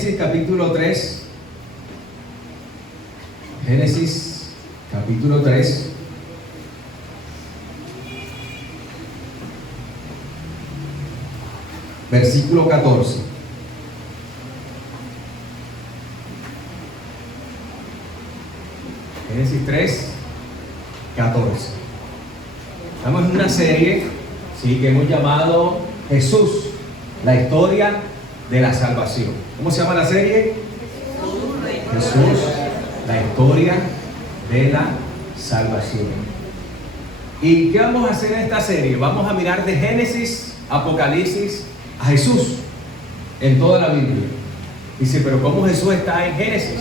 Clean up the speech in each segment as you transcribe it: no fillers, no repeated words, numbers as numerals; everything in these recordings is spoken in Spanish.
Génesis capítulo 3. Génesis capítulo 3. Versículo 14. Génesis 3, 14. Estamos en una serie, sí, que hemos llamado Jesús, la historia de la salvación. ¿Cómo se llama la serie? Jesús, la historia de la salvación. ¿Y qué vamos a hacer en esta serie? Vamos a mirar de Génesis, Apocalipsis, a Jesús en toda la Biblia. Dice, pero ¿cómo Jesús está en Génesis?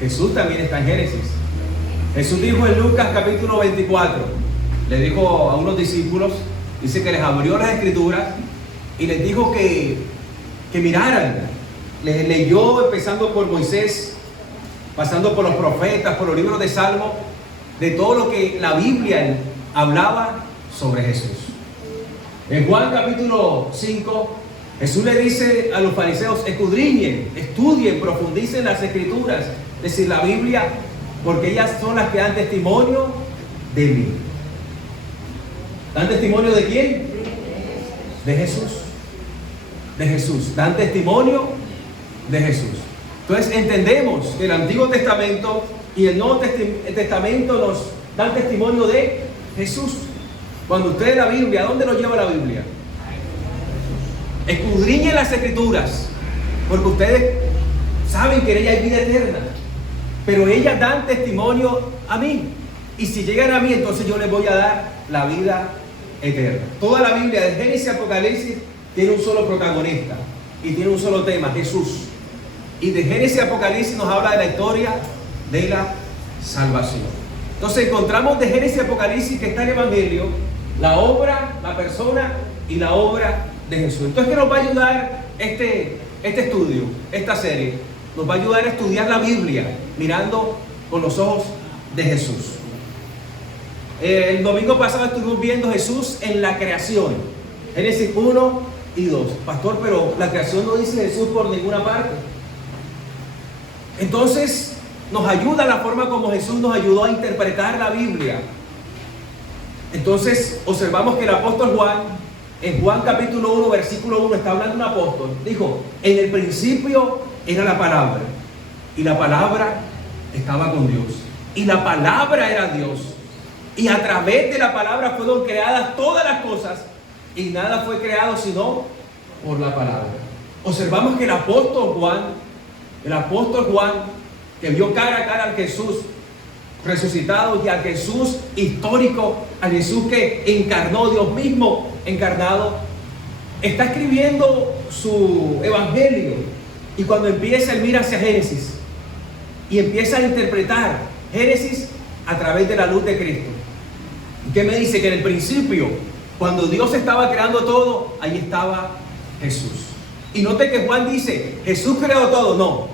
Jesús también está en Génesis. Jesús dijo en Lucas capítulo 24, le dijo a unos discípulos, dice que les abrió las escrituras y les dijo que miraran. Les leyó empezando por Moisés, pasando por los profetas, por los libros de Salmos, de todo lo que la Biblia hablaba sobre Jesús. En Juan capítulo 5, Jesús le dice a los fariseos, escudriñen, estudien, profundicen las escrituras, es decir, la Biblia, porque ellas son las que dan testimonio de mí. ¿Dan testimonio de quién? De Jesús. De Jesús. Dan testimonio de Jesús. Entonces entendemos que el Antiguo Testamento y el Nuevo Testamento nos dan testimonio de Jesús. Cuando usted lee la Biblia, ¿a dónde nos lleva la Biblia? Escudriñen las escrituras, porque ustedes saben que en ella hay vida eterna, pero ellas dan testimonio a mí, y si llegan a mí, entonces yo les voy a dar la vida eterna. Toda la Biblia, de Génesis a Apocalipsis, tiene un solo protagonista y tiene un solo tema, Jesús. Y de Génesis a Apocalipsis nos habla de la historia de la salvación. Entonces encontramos de Génesis a Apocalipsis que está el Evangelio, la obra, la persona y la obra de Jesús. Entonces, ¿qué nos va a ayudar este estudio, esta serie? Nos va a ayudar a estudiar la Biblia mirando con los ojos de Jesús. El domingo pasado estuvimos viendo Jesús en la creación, Génesis 1 y 2. Pastor, pero la creación no dice Jesús por ninguna parte. Entonces nos ayuda la forma como Jesús nos ayudó a interpretar la Biblia. Entonces observamos que el apóstol Juan, en Juan capítulo 1 versículo 1, está hablando un apóstol, dijo, en el principio era la palabra, y la palabra estaba con Dios, y la palabra era Dios, y a través de la palabra fueron creadas todas las cosas, y nada fue creado sino por la palabra. Observamos que el apóstol Juan, que vio cara a cara a Jesús resucitado y a Jesús histórico, a Jesús que encarnó, Dios mismo encarnado, está escribiendo su evangelio, y cuando empieza, él mira hacia Génesis y empieza a interpretar Génesis a través de la luz de Cristo. ¿Y qué me dice? Que en el principio, cuando Dios estaba creando todo, ahí estaba Jesús. Y note que Juan dice, Jesús creó todo. No,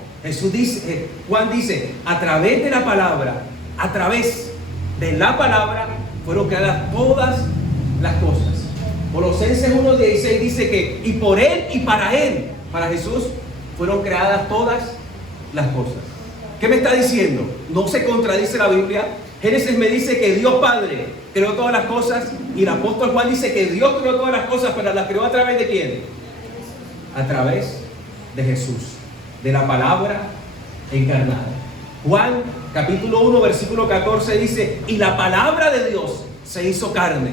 Juan dice, a través de la palabra, a través de la palabra fueron creadas todas las cosas. Colosenses 1:16 dice que y por él y para él, para Jesús, fueron creadas todas las cosas. ¿Qué me está diciendo? No se contradice la Biblia. Génesis me dice que Dios Padre creó todas las cosas, y el apóstol Juan dice que Dios creó todas las cosas, pero las creó a través de ¿quién? A través de Jesús, de la palabra encarnada. Juan capítulo 1 versículo 14 dice, y la palabra de Dios se hizo carne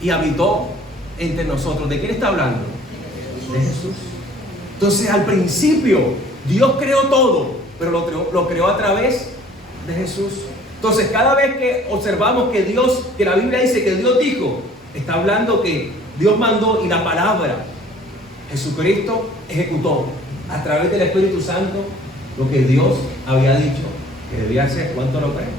y habitó entre nosotros. ¿De quién está hablando? De Jesús. Entonces, al principio Dios creó todo, pero lo creó a través de Jesús. Entonces, cada vez que observamos que la Biblia dice que Dios dijo, está hablando que Dios mandó, y la palabra, Jesucristo, ejecutó a través del Espíritu Santo lo que Dios había dicho que debía hacer. ¿Cuánto lo creen?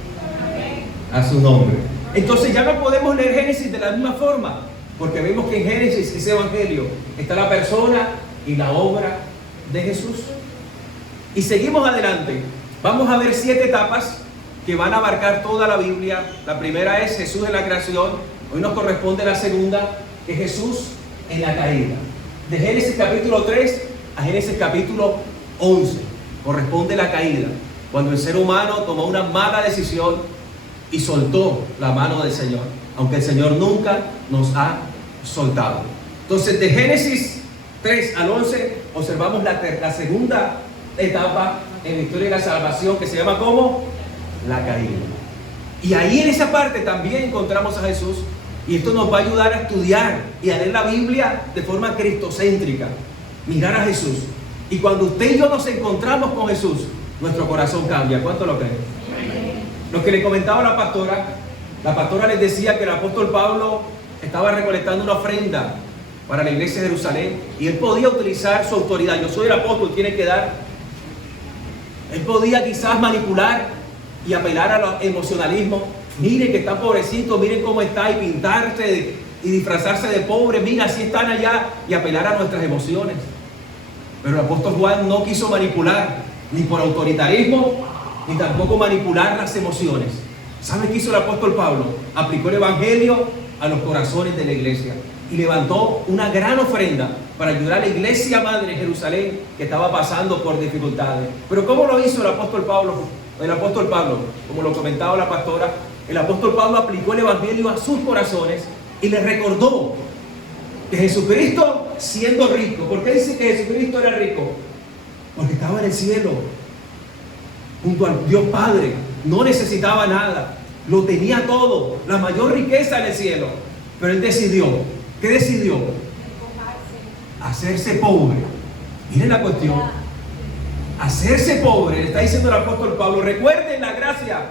A su nombre. Entonces ya no podemos leer Génesis de la misma forma, porque vemos que en Génesis, ese evangelio, está la persona y la obra de Jesús. Y seguimos adelante. Vamos a ver 7 etapas que van a abarcar toda la Biblia. La primera es Jesús en la creación. Hoy nos corresponde la segunda, que es Jesús en la caída. De Génesis capítulo 3 a Génesis capítulo 11 corresponde la caída, cuando el ser humano tomó una mala decisión y soltó la mano del Señor, aunque el Señor nunca nos ha soltado. Entonces, de Génesis 3 al 11 observamos la segunda etapa en la historia de la salvación, que se llama ¿cómo? La caída. Y ahí en esa parte también encontramos a Jesús, y esto nos va a ayudar a estudiar y a leer la Biblia de forma cristocéntrica, mirar a Jesús. Y cuando usted y yo nos encontramos con Jesús, nuestro corazón cambia. ¿Cuánto lo creen? Lo que le comentaba la pastora les decía que el apóstol Pablo estaba recolectando una ofrenda para la iglesia de Jerusalén, y él podía utilizar su autoridad. Yo soy el apóstol, tiene que dar. Él podía quizás manipular y apelar al emocionalismo. Miren que está pobrecito, miren cómo está, y pintarse y disfrazarse de pobre. Mira, así están allá, y apelar a nuestras emociones. Pero el apóstol Juan no quiso manipular, ni por autoritarismo, ni tampoco manipular las emociones. ¿Sabe qué hizo el apóstol Pablo? Aplicó el evangelio a los corazones de la iglesia y levantó una gran ofrenda para ayudar a la iglesia madre de Jerusalén, que estaba pasando por dificultades. Pero ¿cómo lo hizo el apóstol Pablo? Como lo comentaba la pastora, el apóstol Pablo aplicó el evangelio a sus corazones y les recordó que Jesucristo, siendo rico, ¿por qué dice que Jesucristo era rico? Porque estaba en el cielo, junto al Dios Padre, no necesitaba nada, lo tenía todo, la mayor riqueza en el cielo. Pero él decidió, ¿qué decidió? Hacerse pobre. Miren la cuestión, hacerse pobre. Le está diciendo el apóstol Pablo. Recuerden la gracia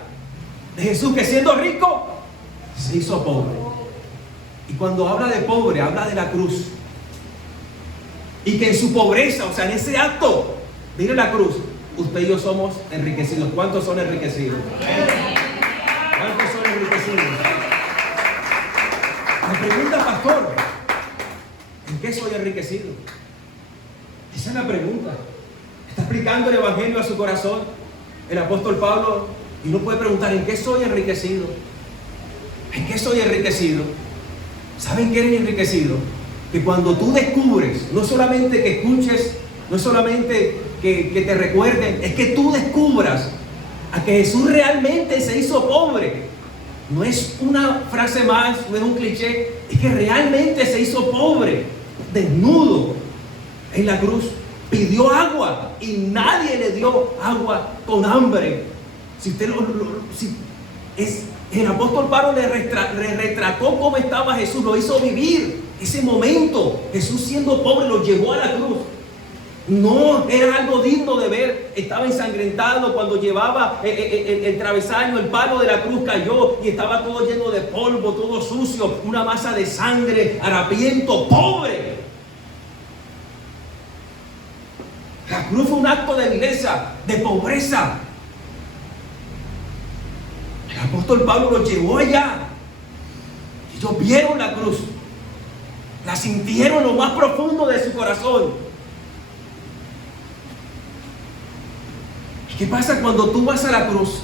de Jesús, que siendo rico se hizo pobre. Y cuando habla de pobre, habla de la cruz, y que en su pobreza, o sea, en ese acto, mire la cruz, usted y yo somos enriquecidos. ¿Cuántos son enriquecidos? ¿Cuántos son enriquecidos? Me pregunta, pastor, ¿en qué soy enriquecido? Esa es la pregunta. Está explicando el evangelio a su corazón el apóstol Pablo, y uno puede preguntar, ¿en qué soy enriquecido? ¿En qué soy enriquecido? ¿Saben qué eres enriquecido? Que cuando tú descubres, no solamente que escuches, no solamente que te recuerden, es que tú descubras a que Jesús realmente se hizo pobre. No es una frase más, no es un cliché, es que realmente se hizo pobre, desnudo en la cruz. Pidió agua y nadie le dio agua con hambre. Si usted el apóstol Pablo le retrató cómo estaba Jesús, lo hizo vivir ese momento. Jesús, siendo pobre, lo llevó a la cruz. No era algo digno de ver. Estaba ensangrentado cuando llevaba el travesaño, el palo de la cruz cayó y estaba todo lleno de polvo, todo sucio, una masa de sangre, harapiento, pobre. La cruz fue un acto de vileza, de pobreza. El apóstol Pablo lo llevó allá. Ellos vieron la cruz, la sintieron en lo más profundo de su corazón. ¿Qué pasa cuando tú vas a la cruz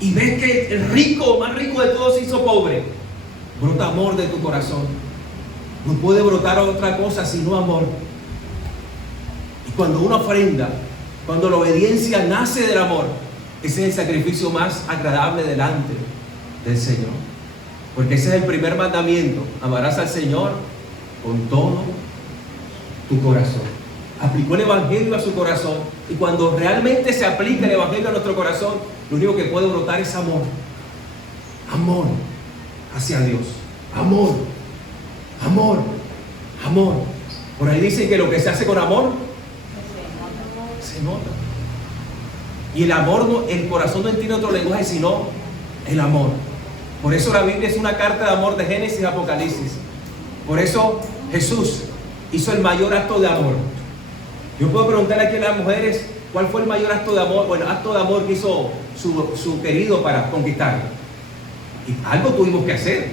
y ves que el rico, más rico de todos, se hizo pobre? Brota amor de tu corazón. No puede brotar otra cosa sino amor. Y cuando una ofrenda, cuando la obediencia nace del amor, ese es el sacrificio más agradable delante del Señor. Porque ese es el primer mandamiento: amarás al Señor con todo tu corazón. Aplicó el evangelio a su corazón, y cuando realmente se aplica el evangelio a nuestro corazón, lo único que puede brotar es amor. Amor hacia Dios. Amor. Amor. Amor. Por ahí dicen que lo que se hace con amor se nota. Y el amor, el corazón no entiende otro lenguaje sino el amor. Por eso la Biblia es una carta de amor de Génesis a Apocalipsis. Por eso Jesús hizo el mayor acto de amor. Yo puedo preguntarle aquí a las mujeres, ¿cuál fue el mayor acto de amor? Bueno, acto de amor que hizo su querido para conquistarlo. Y algo tuvimos que hacer.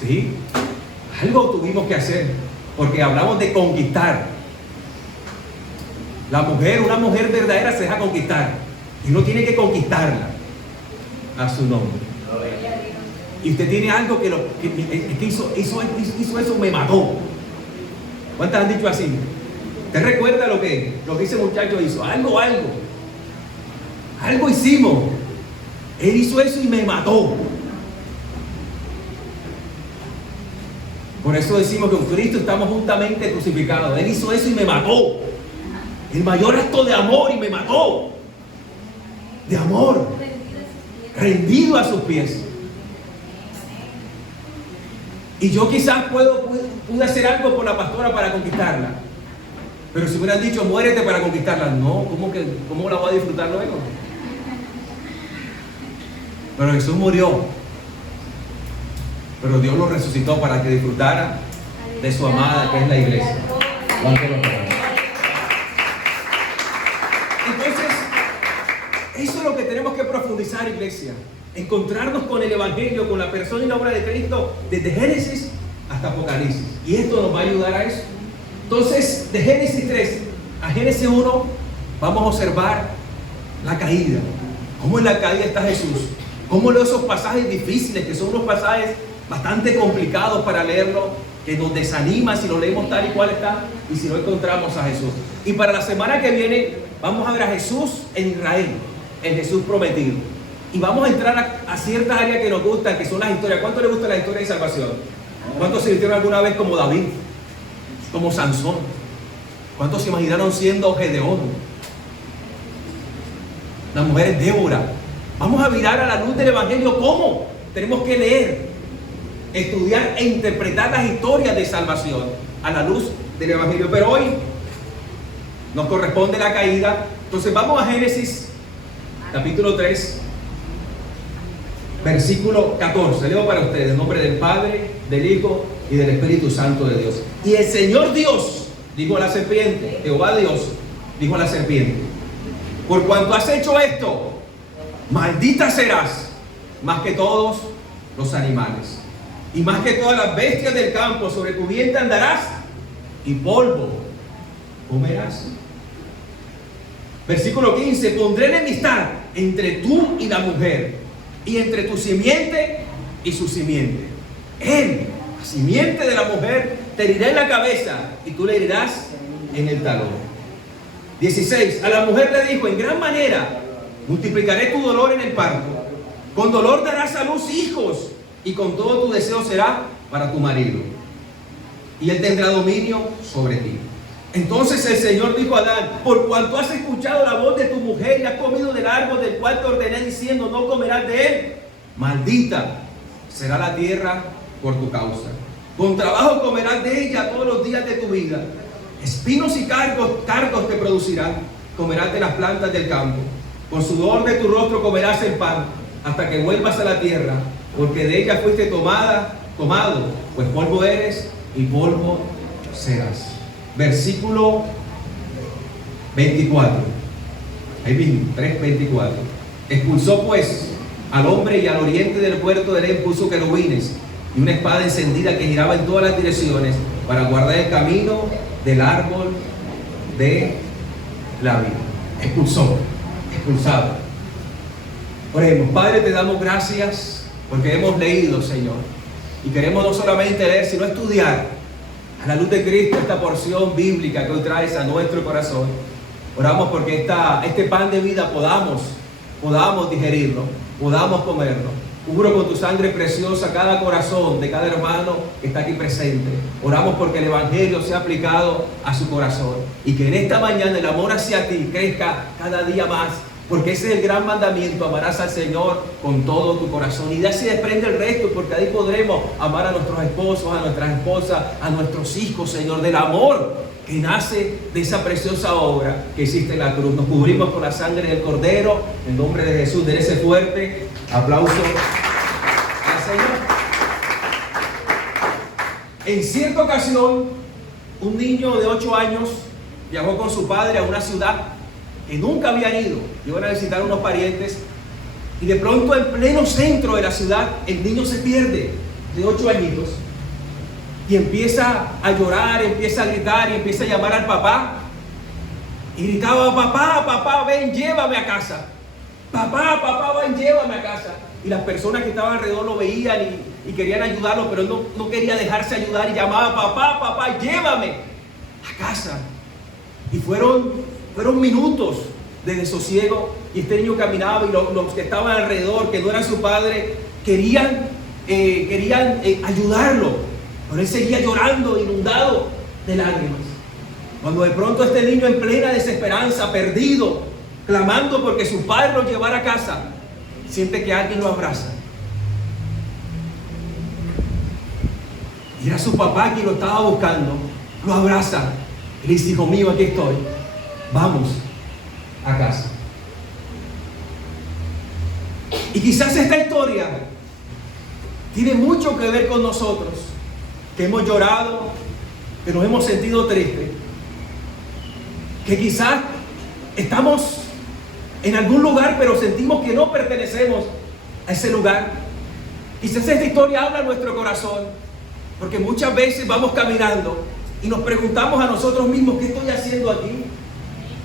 ¿Sí? Algo tuvimos que hacer. Porque hablamos de conquistar. Una mujer verdadera se deja conquistar. Y uno tiene que conquistarla a su nombre. Y usted tiene algo que hizo eso, me mató. ¿Cuántas han dicho así? ¿Usted recuerda lo que ese muchacho hizo? Algo hicimos. Él hizo eso y me mató. Por eso decimos que con Cristo estamos juntamente crucificados. Él hizo eso y me mató. El mayor acto de amor y me mató. De amor. Rendido a sus pies. Y yo quizás pude hacer algo por la pastora para conquistarla. Pero si hubieran dicho, muérete para conquistarla. No, ¿cómo la voy a disfrutar luego? Pero Jesús murió. Pero Dios lo resucitó para que disfrutara de su amada, que es la iglesia. Entonces, eso es lo que tenemos que profundizar, iglesia. Encontrarnos con el Evangelio, con la persona y la obra de Cristo, desde Génesis hasta Apocalipsis. Y esto nos va a ayudar a eso. Entonces, de Génesis 3 a Génesis 1, vamos a observar la caída. Cómo en la caída está Jesús. Cómo leo esos pasajes difíciles, que son unos pasajes bastante complicados para leerlo, que nos desanima si lo leemos tal y cual está y si no encontramos a Jesús. Y para la semana que viene vamos a ver a Jesús en Israel, el Jesús prometido. Y vamos a entrar a ciertas áreas que nos gustan, que son las historias. ¿Cuánto les gusta la historia de salvación? ¿Cuántos se sintieron alguna vez como David? Como Sansón. ¿Cuántos se imaginaron siendo Gedeón? Las mujeres Débora. Vamos a mirar a la luz del Evangelio cómo tenemos que leer, estudiar e interpretar las historias de salvación a la luz del Evangelio. Pero hoy nos corresponde la caída. Entonces vamos a Génesis capítulo 3, versículo 14. Leo para ustedes en nombre del Padre, del Hijo y del Espíritu Santo de Dios. Y el Señor Dios dijo a la serpiente, Jehová Dios dijo a la serpiente: por cuanto has hecho esto, maldita serás más que todos los animales, y más que todas las bestias del campo. Sobre tu vientre andarás, y polvo comerás. Versículo 15: pondré enemistad entre tú y la mujer, y entre tu simiente y su simiente. Él, la simiente de la mujer, te herirá en la cabeza, y tú le herirás en el talón. 16: a la mujer le dijo: en gran manera multiplicaré tu dolor en el parto. Con dolor darás a luz hijos, y con todo tu deseo será para tu marido, y él tendrá dominio sobre ti. Entonces el Señor dijo a Adán: por cuanto has escuchado la voz de tu mujer y has comido del árbol del cual te ordené diciendo, no comerás de él, maldita será la tierra por tu causa. Con trabajo comerás de ella todos los días de tu vida. Espinos y cardos te producirán. Comerás de las plantas del campo. Con sudor de tu rostro comerás el pan, hasta que vuelvas a la tierra, porque de ella fuiste tomado, pues polvo eres y polvo serás. Versículo 24. Ahí mismo, 3:24. Expulsó pues al hombre, y al oriente del puerto de Edén puso querubines y una espada encendida que giraba en todas las direcciones para guardar el camino del árbol de la vida. Expulsado. Oremos. Padre, te damos gracias porque hemos leído, Señor, y queremos no solamente leer, sino estudiar a la luz de Cristo esta porción bíblica que hoy traes a nuestro corazón. Oramos porque este pan de vida podamos digerirlo, podamos comerlo. Cubro con tu sangre preciosa cada corazón de cada hermano que está aquí presente. Oramos porque el Evangelio sea aplicado a su corazón, y que en esta mañana el amor hacia ti crezca cada día más, porque ese es el gran mandamiento: amarás al Señor con todo tu corazón. Y de ahí se desprende el resto, porque ahí podremos amar a nuestros esposos, a nuestras esposas, a nuestros hijos, Señor, del amor que nace de esa preciosa obra que hiciste en la cruz. Nos cubrimos con la sangre del Cordero, en nombre de Jesús. Den ese fuerte aplauso al Señor. En cierta ocasión, un niño de 8 años viajó con su padre a una ciudad que nunca habían ido. Iban a visitar unos parientes, y de pronto, en pleno centro de la ciudad, el niño se pierde, de 8 añitos, y empieza a llorar, empieza a gritar y empieza a llamar al papá, y gritaba: papá, ven, llévame a casa. Papá, ven, llévame a casa. Y las personas que estaban alrededor lo veían y querían ayudarlo, pero él no quería dejarse ayudar, y llamaba: papá, llévame a casa. Y fueron minutos de desosiego, y este niño caminaba, y los que estaban alrededor, que no eran su padre, querían ayudarlo, pero él seguía llorando, inundado de lágrimas. Cuando de pronto este niño, en plena desesperanza, perdido, clamando porque su padre lo llevara a casa, siente que alguien lo abraza. Y era su papá quien lo estaba buscando. Lo abraza y le dice: hijo mío, aquí estoy, vamos a casa. Y quizás esta historia tiene mucho que ver con nosotros, que hemos llorado, que nos hemos sentido tristes, que quizás estamos en algún lugar, pero sentimos que no pertenecemos a ese lugar. Quizás esta historia habla a nuestro corazón, porque muchas veces vamos caminando y nos preguntamos a nosotros mismos: ¿qué estoy haciendo aquí?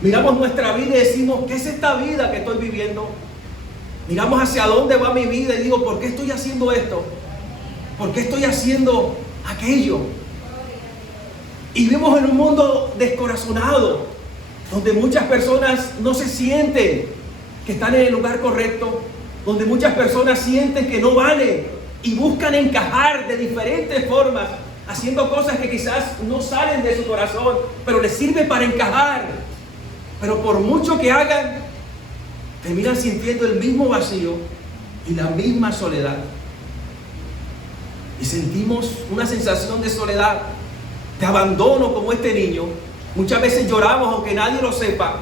Miramos nuestra vida y decimos: ¿qué es esta vida que estoy viviendo? Miramos hacia dónde va mi vida y digo: ¿por qué estoy haciendo esto? ¿Por qué estoy haciendo aquello? Y vivimos en un mundo descorazonado, donde muchas personas no se sienten que están en el lugar correcto, donde muchas personas sienten que no valen y buscan encajar de diferentes formas, haciendo cosas que quizás no salen de su corazón, pero les sirve para encajar. Pero por mucho que hagan, terminan sintiendo el mismo vacío y la misma soledad. Y sentimos una sensación de soledad, de abandono, como este niño. Muchas veces lloramos aunque nadie lo sepa.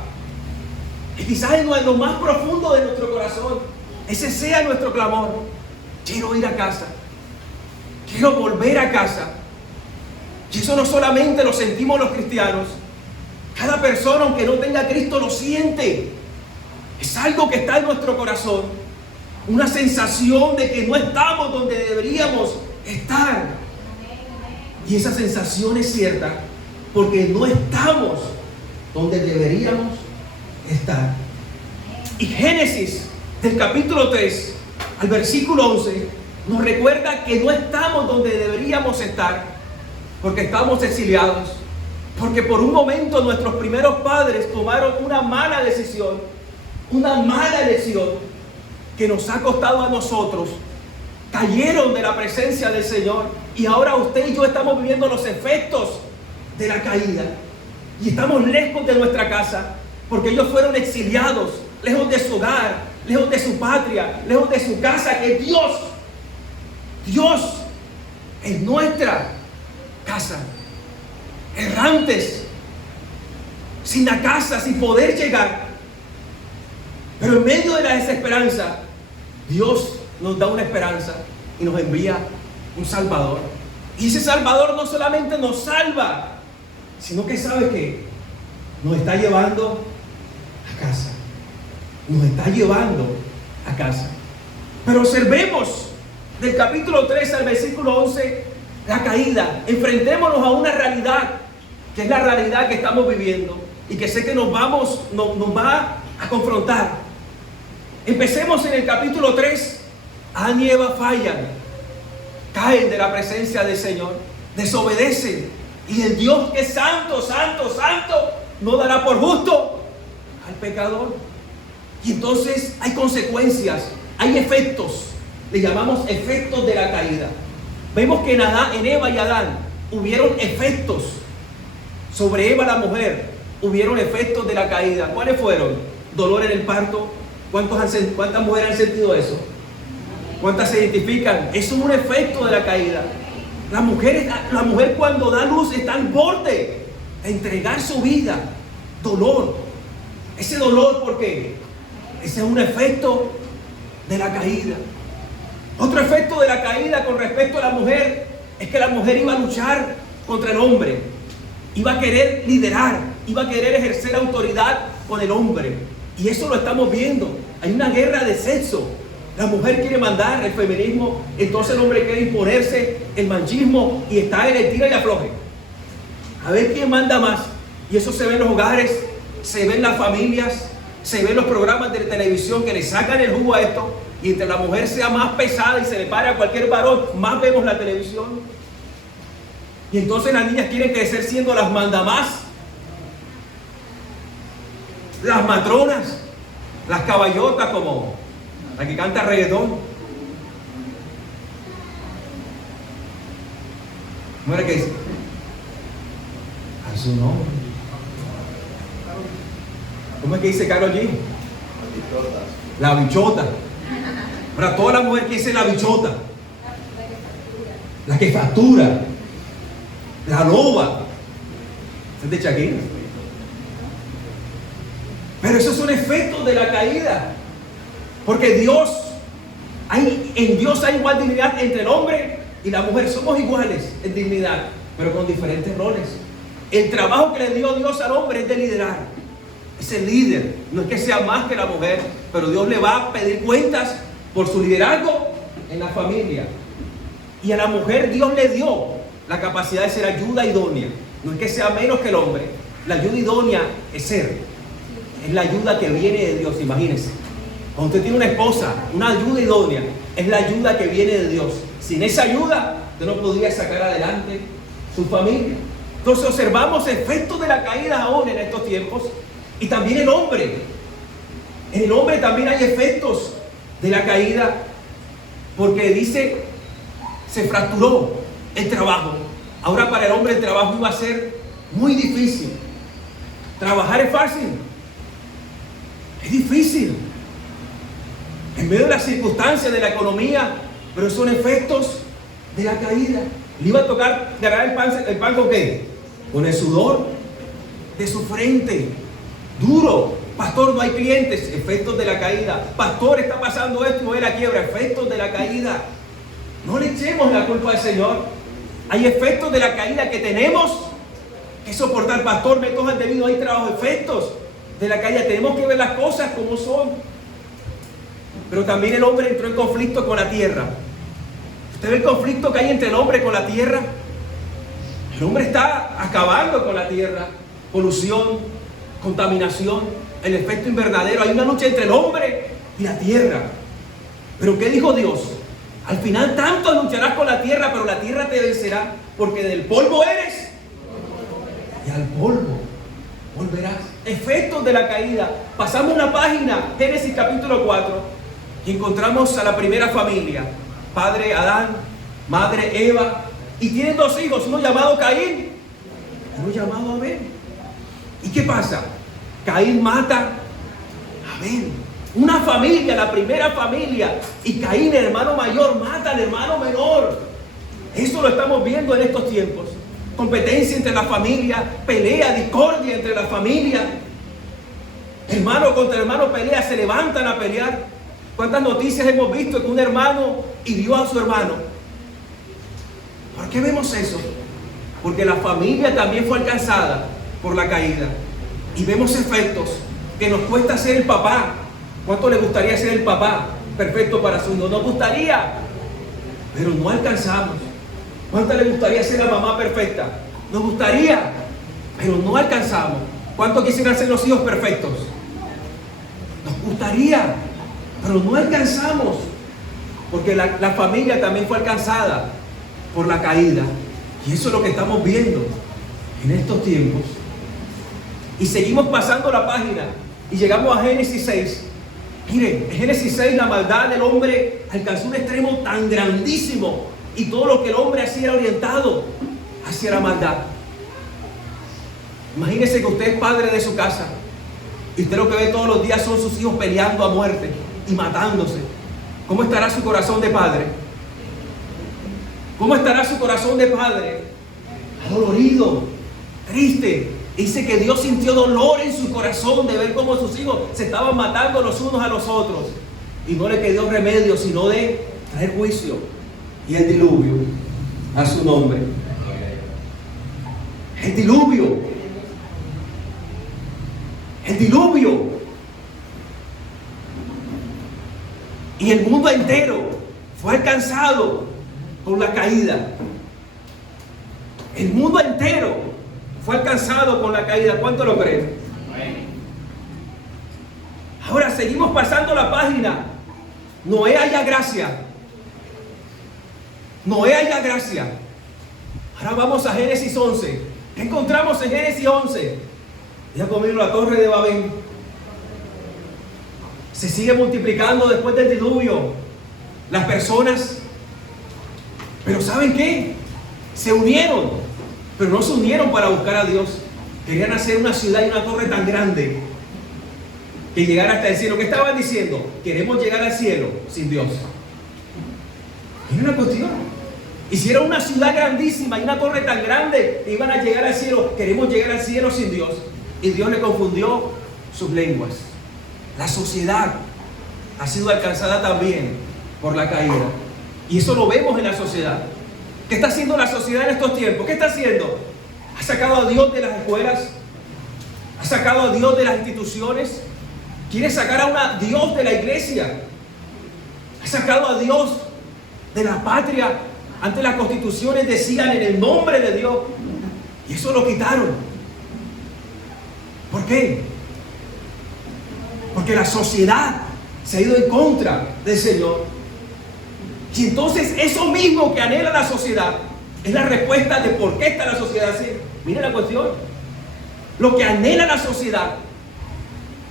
Y quizás en lo más profundo de nuestro corazón, ese sea nuestro clamor: quiero ir a casa, quiero volver a casa. Y eso no solamente lo sentimos los cristianos. Cada persona, aunque no tenga a Cristo, lo siente. Es algo que está en nuestro corazón. Una sensación de que no estamos donde deberíamos estar. Y esa sensación es cierta, porque no estamos donde deberíamos estar. Y Génesis, del capítulo 3 al versículo 11, nos recuerda que no estamos donde deberíamos estar, porque estamos exiliados, porque por un momento nuestros primeros padres tomaron una mala decisión, una mala elección que nos ha costado a nosotros. Cayeron de la presencia del Señor, y ahora usted y yo estamos viviendo los efectos de la caída, y estamos lejos de nuestra casa, porque ellos fueron exiliados, lejos de su hogar, lejos de su patria, lejos de su casa, que Dios es nuestra casa. Errantes, sin la casa, sin poder llegar. Pero en medio de la desesperanza, Dios nos da una esperanza y nos envía un Salvador. Y ese Salvador no solamente nos salva, sino que sabe que nos está llevando a casa. Nos está llevando a casa. Pero observemos del capítulo 3 al versículo 11 la caída. Enfrentémonos a una realidad, que es la realidad que estamos viviendo y que sé que nos va a confrontar. Empecemos en el capítulo 3. Adán y Eva fallan, caen de la presencia del Señor, desobedecen, y el Dios que es santo, santo, santo, no dará por justo al pecador. Y entonces hay consecuencias, hay efectos, le llamamos efectos de la caída. Vemos que en Eva y Adán hubieron efectos. Sobre Eva, la mujer, hubieron efectos de la caída. ¿Cuáles fueron? Dolor en el parto. ¿Cuántas mujeres han sentido eso? ¿Cuántas se identifican? Eso es un efecto de la caída. La mujer cuando da luz está al borde de entregar su vida. Dolor. Ese dolor, ¿por qué? Ese es un efecto de la caída. Otro efecto de la caída con respecto a la mujer es que la mujer iba a luchar contra el hombre. Iba a querer liderar, iba a querer ejercer autoridad con el hombre. Y eso lo estamos viendo. Hay una guerra de sexo. La mujer quiere mandar, el feminismo, entonces el hombre quiere imponerse, el machismo, y está en el tira y afloje. A ver quién manda más. Y eso se ve en los hogares, se ve en las familias, se ve en los programas de televisión que le sacan el jugo a esto. Y entre la mujer sea más pesada y se le para a cualquier varón, más vemos la televisión. Y entonces las niñas quieren crecer siendo las mandamás. las matronas, las caballotas como la que canta reggaetón. ¿Cómo era que dice? A su nombre. ¿Cómo es que dice Karol G? La bichota. Para toda la mujer que dice la bichota, la que factura, la loba, es de Shakira. Pero esos son efectos de la caída, porque en Dios hay igual dignidad entre el hombre y la mujer. Somos iguales en dignidad, pero con diferentes roles. El trabajo que le dio Dios al hombre es de liderar, es el líder. No es que sea más que la mujer, pero Dios le va a pedir cuentas por su liderazgo en la familia. Y a la mujer Dios le dio la capacidad de ser ayuda idónea. No es que sea menos que el hombre. La ayuda idónea es la ayuda que viene de Dios. Imagínense, cuando usted tiene una esposa, una ayuda idónea es la ayuda que viene de Dios. Sin esa ayuda usted no podría sacar adelante su familia. Entonces observamos efectos de la caída aún en estos tiempos. Y también el hombre. En el hombre también hay efectos de la caída, porque dice, se fracturó el trabajo. Ahora para el hombre el trabajo iba a ser muy difícil. Trabajar es fácil, es difícil en medio de las circunstancias de la economía, pero son efectos de la caída. Le iba a tocar ganar el pan ¿con qué? Con el sudor de su frente. Duro. Pastor, no hay clientes, efectos de la caída. Pastor, está pasando esto y voy a la quiebra, efectos de la caída. No le echemos la culpa al Señor. Hay efectos de la caída que tenemos que soportar. Pastor, me cojan debido, hay trabajo, efectos de la caída. Tenemos que ver las cosas como son. Pero también el hombre entró en conflicto con la tierra. ¿Usted ve el conflicto que hay entre el hombre con la tierra? El hombre está acabando con la tierra. Polución, contaminación, el efecto invernadero. Hay una lucha entre el hombre y la tierra. Pero ¿qué dijo Dios? Al final tanto lucharás con la tierra, pero la tierra te vencerá, porque del polvo eres y al polvo volverás. Efectos de la caída. Pasamos una página, Génesis capítulo 4, y encontramos a la primera familia. Padre Adán, madre Eva, y tienen dos hijos, uno llamado Caín y uno llamado Abel. ¿Y qué pasa? Caín mata a Abel. Una familia, la primera familia, y Caín, el hermano mayor, mata al hermano menor. Eso lo estamos viendo en estos tiempos. Competencia entre la familia, pelea, discordia entre la familia. Hermano contra hermano pelea, se levantan a pelear. ¿Cuántas noticias hemos visto que un hermano hirió a su hermano? ¿Por qué vemos eso? Porque la familia también fue alcanzada por la caída. Y vemos efectos que nos cuesta ser el papá. ¿Cuánto le gustaría ser el papá perfecto para su hijo? Nos gustaría, pero no alcanzamos. ¿Cuánto le gustaría ser la mamá perfecta? Nos gustaría, pero no alcanzamos. ¿Cuánto quisieran ser los hijos perfectos? Nos gustaría, pero no alcanzamos. Porque la familia también fue alcanzada por la caída. Y eso es lo que estamos viendo en estos tiempos. Y seguimos pasando la página y llegamos a Génesis 6. Miren, en Génesis 6 la maldad del hombre alcanzó un extremo tan grandísimo, y todo lo que el hombre hacía era orientado hacia la maldad. Imagínese que usted es padre de su casa y usted lo que ve todos los días son sus hijos peleando a muerte y matándose. ¿Cómo estará su corazón de padre? ¿Cómo estará su corazón de padre? Adolorido, triste. Dice que Dios sintió dolor en su corazón de ver cómo sus hijos se estaban matando los unos a los otros. Y no le quedó remedio sino de traer juicio y el diluvio a su nombre. El diluvio. El diluvio. Y el mundo entero fue alcanzado por la caída. El mundo entero fue alcanzado con la caída. ¿Cuánto lo creen? Ahora seguimos pasando la página. Noé halla gracia. Noé halla gracia. Ahora vamos a Génesis 11. ¿Qué encontramos en Génesis 11? Ya conmigo la torre de Babel. se sigue multiplicando después del diluvio. Las personas, pero ¿saben qué? Se unieron, pero no se unieron para buscar a Dios. Querían hacer una ciudad y una torre tan grande que llegara hasta el cielo. ¿Qué estaban diciendo? Queremos llegar al cielo sin Dios. Era una cuestión. Hicieron una ciudad grandísima y una torre tan grande que iban a llegar al cielo. Queremos llegar al cielo sin Dios. Y Dios le confundió sus lenguas. La sociedad ha sido alcanzada también por la caída. Y eso lo vemos en la sociedad. ¿Qué está haciendo la sociedad en estos tiempos? ¿Qué está haciendo? Ha sacado a Dios de las escuelas. Ha sacado a Dios de las instituciones. Quiere sacar a Dios de la iglesia. Ha sacado a Dios de la patria. Antes las constituciones decían en el nombre de Dios. Y eso lo quitaron. ¿Por qué? Porque la sociedad se ha ido en contra del Señor. Y entonces eso mismo que anhela la sociedad es la respuesta de por qué está la sociedad así. Mira la cuestión. Lo que anhela la sociedad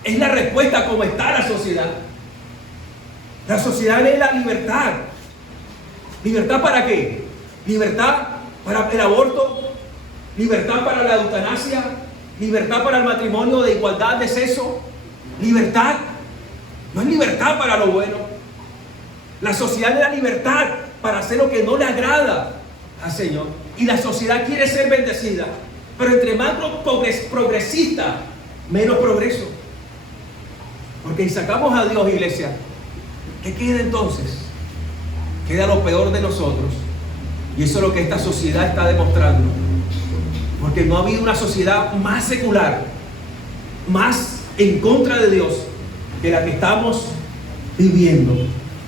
es la respuesta como está la sociedad. La sociedad anhela libertad. ¿Libertad para qué? Libertad para el aborto, libertad para la eutanasia, libertad para el matrimonio de igualdad de sexo. Libertad no es libertad para lo bueno. La sociedad le da libertad para hacer lo que no le agrada al Señor. Y la sociedad quiere ser bendecida. Pero entre más progresista, menos progreso. Porque si sacamos a Dios, iglesia, ¿qué queda entonces? Queda lo peor de nosotros. Y eso es lo que esta sociedad está demostrando. Porque no ha habido una sociedad más secular, más en contra de Dios, que la que estamos viviendo.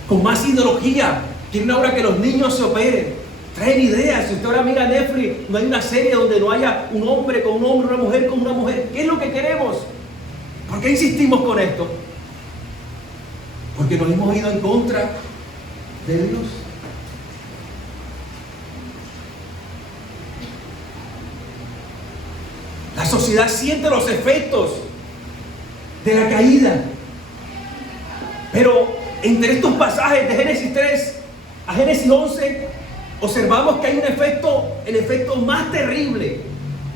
Con más ideología. Quieren ahora que los niños se operen. Traen ideas. Si usted ahora mira Netflix, no hay una serie donde no haya un hombre con un hombre, una mujer con una mujer. ¿Qué es lo que queremos? ¿Por qué insistimos con esto? Porque nos hemos ido en contra de Dios. La sociedad siente los efectos de la caída. Pero entre estos pasajes de Génesis 3 a Génesis 11, observamos que hay un efecto, el efecto más terrible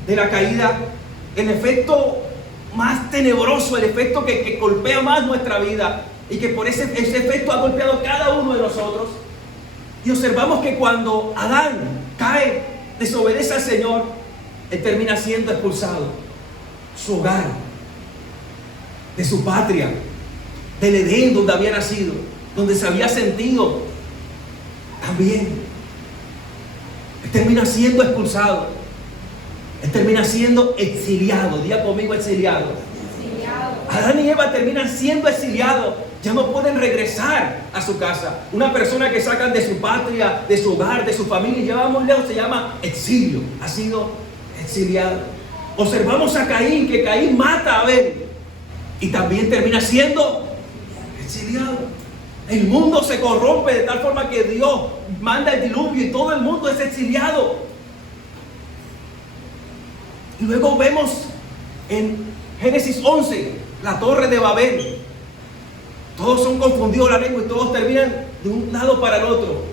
de la caída, el efecto más tenebroso, el efecto que golpea más nuestra vida y que por ese efecto ha golpeado a cada uno de nosotros. Y observamos que cuando Adán cae, desobedece al Señor, él termina siendo expulsado. Su hogar, de su patria, del Edén donde había nacido, donde se había sentido también. Él termina siendo expulsado. Él termina siendo exiliado. Diga conmigo, exiliado. Adán y Eva terminan siendo exiliados. Ya no pueden regresar a su casa. Una persona que sacan de su patria, de su hogar, de su familia y lleva muy lejos, se llama exilio. Ha sido exiliado. Observamos a Caín, que Caín mata a Abel y también termina siendo exiliado. El mundo se corrompe de tal forma que Dios manda el diluvio y todo el mundo es exiliado. Y luego vemos en Génesis 11 la torre de Babel. Todos son confundidos la lengua y todos terminan de un lado para el otro.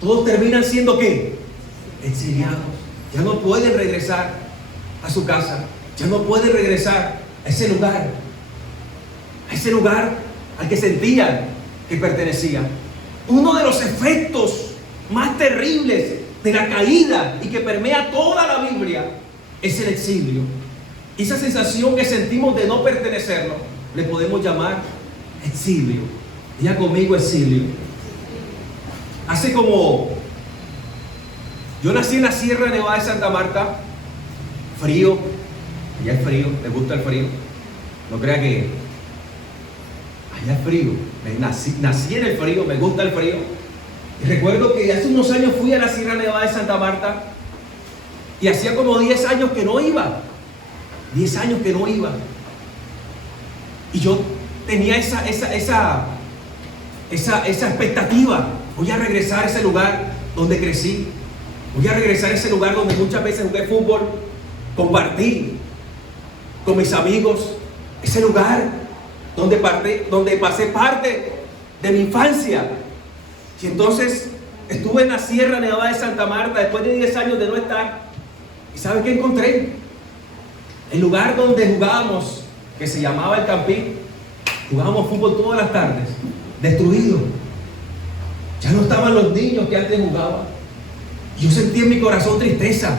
Todos terminan siendo ¿qué? Exiliados. Ya no pueden regresar a su casa. Ya no pueden regresar a ese lugar. A ese lugar al que sentían que pertenecían. Uno de los efectos más terribles de la caída y que permea toda la Biblia es el exilio. Esa sensación que sentimos de no pertenecernos le podemos llamar exilio. Diga conmigo, exilio. Hace como... Yo nací en la Sierra Nevada de Santa Marta. Frío. Allá es frío. ¿Le gusta el frío? No crea que... Allá es frío. Nací en el frío. Me gusta el frío. Y recuerdo que hace unos años fui a la Sierra Nevada de Santa Marta. Y hacía como 10 años que no iba. 10 años que no iba. Y yo tenía esa expectativa. Voy a regresar a ese lugar donde crecí. Voy a regresar a ese lugar donde muchas veces jugué fútbol. Compartí con mis amigos. Ese lugar donde pasé parte de mi infancia. Y entonces estuve en la Sierra Nevada de Santa Marta después de 10 años de no estar. ¿Y sabe qué encontré? El lugar donde jugábamos, que se llamaba El Campín, jugábamos fútbol todas las tardes, destruido. Ya no estaban los niños que antes jugaban. Y yo sentí en mi corazón tristeza,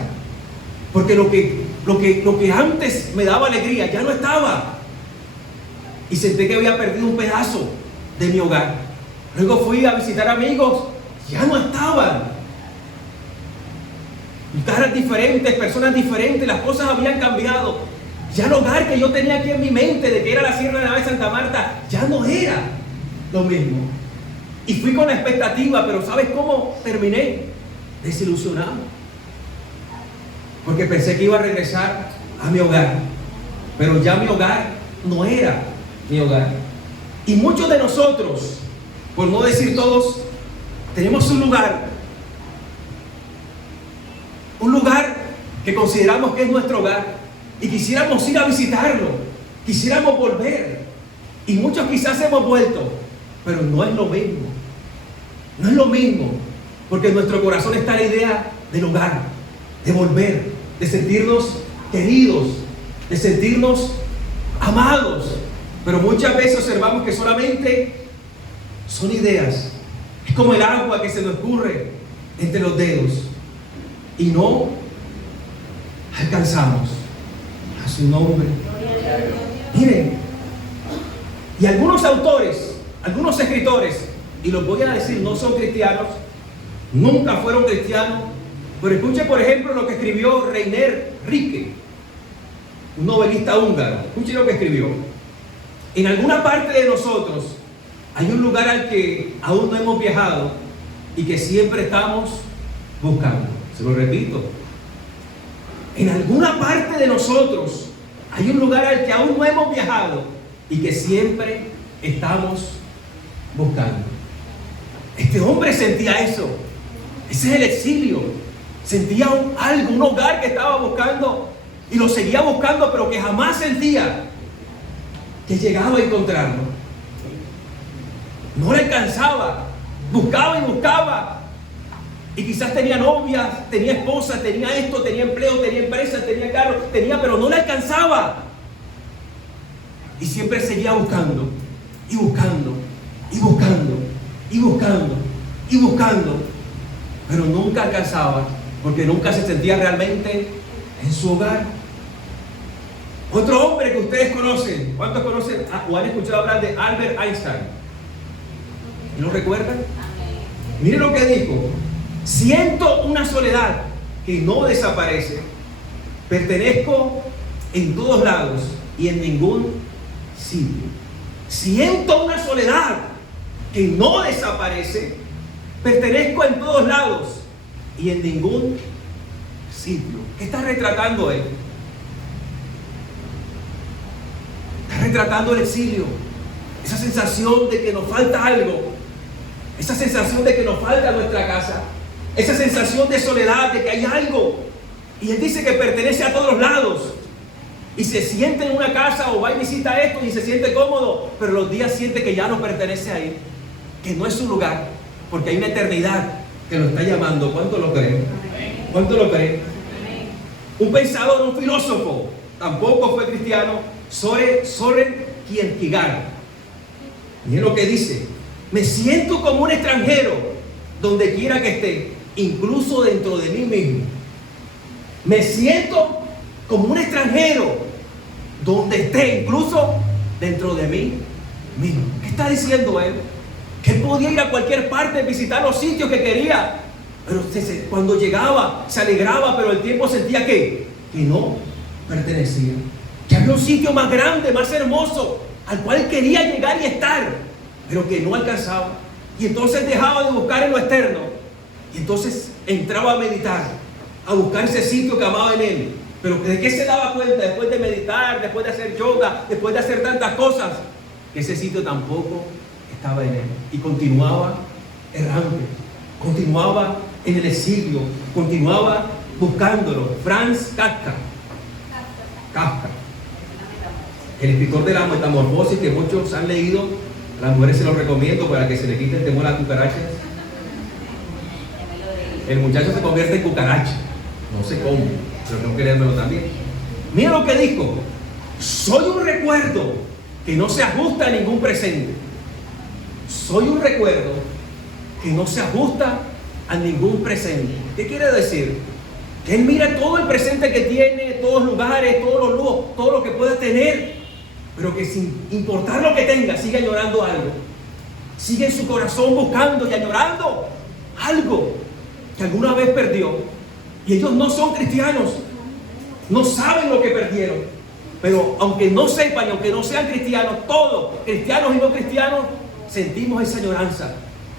porque lo que antes me daba alegría ya no estaba. Y sentí que había perdido un pedazo de mi hogar. Luego fui a visitar amigos, ya no estaban. Caras diferentes, personas diferentes, las cosas habían cambiado. Ya el hogar que yo tenía aquí en mi mente, de que era la Sierra Nevada de Santa Marta, ya no era lo mismo. Y fui con la expectativa, pero ¿sabes cómo terminé? Desilusionado. Porque pensé que iba a regresar a mi hogar, pero ya mi hogar no era mi hogar. Y muchos de nosotros, por no decir todos, tenemos un lugar que consideramos que es nuestro hogar y quisiéramos ir a visitarlo, quisiéramos volver. Y muchos quizás hemos vuelto, pero no es lo mismo. No es lo mismo, porque en nuestro corazón está la idea del hogar, de volver, de sentirnos queridos, de sentirnos amados. Pero muchas veces observamos que solamente son ideas. Es como el agua que se nos escurre entre los dedos y no alcanzamos a su nombre. Miren, y algunos autores, algunos escritores, y los voy a decir, no son cristianos, nunca fueron cristianos, pero escuche por ejemplo lo que escribió Reiner Rilke, un novelista húngaro. Escuche lo que escribió: en alguna parte de nosotros hay un lugar al que aún no hemos viajado y que siempre estamos buscando. Se lo repito: en alguna parte de nosotros hay un lugar al que aún no hemos viajado y que siempre estamos buscando. Este hombre sentía eso. Ese es el exilio. Sentía algo, un hogar que estaba buscando y lo seguía buscando, pero que jamás sentía que llegaba a encontrarlo. No le alcanzaba. Buscaba y buscaba. Y quizás tenía novia, tenía esposa, tenía esto, tenía empleo, tenía empresa, tenía carro, pero no le alcanzaba. Y siempre seguía buscando, y buscando, y buscando, y buscando, y buscando. Pero nunca alcanzaba, porque nunca se sentía realmente en su hogar. Otro hombre que ustedes conocen, ¿cuántos conocen o han escuchado hablar de Albert Einstein? ¿No recuerdan? Miren lo que dijo: siento una soledad que no desaparece. Pertenezco en todos lados y en ningún sitio. Siento una soledad que no desaparece. Pertenezco en todos lados y en ningún sitio. ¿Qué está retratando él? Está retratando el exilio. Esa sensación de que nos falta algo. Esa sensación de que nos falta nuestra casa. Esa sensación de soledad, de que hay algo. Y él dice que pertenece a todos lados. Y se siente en una casa o va y visita esto y se siente cómodo. Pero los días siente que ya no pertenece ahí. Que no es su lugar. Porque hay una eternidad que lo está llamando. ¿Cuánto lo creen? ¿Cuánto lo creen? Un pensador, un filósofo, tampoco fue cristiano, Soren Kierkegaard. Miren lo que dice: me siento como un extranjero donde quiera que esté, incluso dentro de mí mismo. Me siento como un extranjero donde esté, incluso dentro de mí mismo. ¿Qué está diciendo él? Que él podía ir a cualquier parte, visitar los sitios que quería, pero cuando llegaba se alegraba, pero el tiempo sentía que no pertenecía. Que había un sitio más grande, más hermoso, al cual quería llegar y estar, pero que no alcanzaba. Y entonces dejaba de buscar en lo externo y entonces entraba a meditar, a buscar ese sitio que amaba en él. Pero ¿de qué se daba cuenta después de meditar, después de hacer yoga, después de hacer tantas cosas? Que ese sitio tampoco estaba en él. Y continuaba errante, continuaba en el exilio, continuaba buscándolo. Franz Kafka. El escritor de la Metamorfosis, que muchos han leído, a las mujeres se lo recomiendo para que se le quite el temor a las cucarachas. El muchacho se convierte en cucaracha, no sé cómo, pero tengo que leérmelo también. Mira lo que dijo: soy un recuerdo que no se ajusta a ningún presente. Soy un recuerdo que no se ajusta a ningún presente. ¿Qué quiere decir? Que él mira todo el presente que tiene, todos los lugares, todos los lujos, todo lo que pueda tener, pero que sin importar lo que tenga, sigue añorando algo. Sigue en su corazón buscando y añorando algo que alguna vez perdió. Y ellos no son cristianos, no saben lo que perdieron. Pero aunque no sepan y aunque no sean cristianos, todos, cristianos y no cristianos, sentimos esa añoranza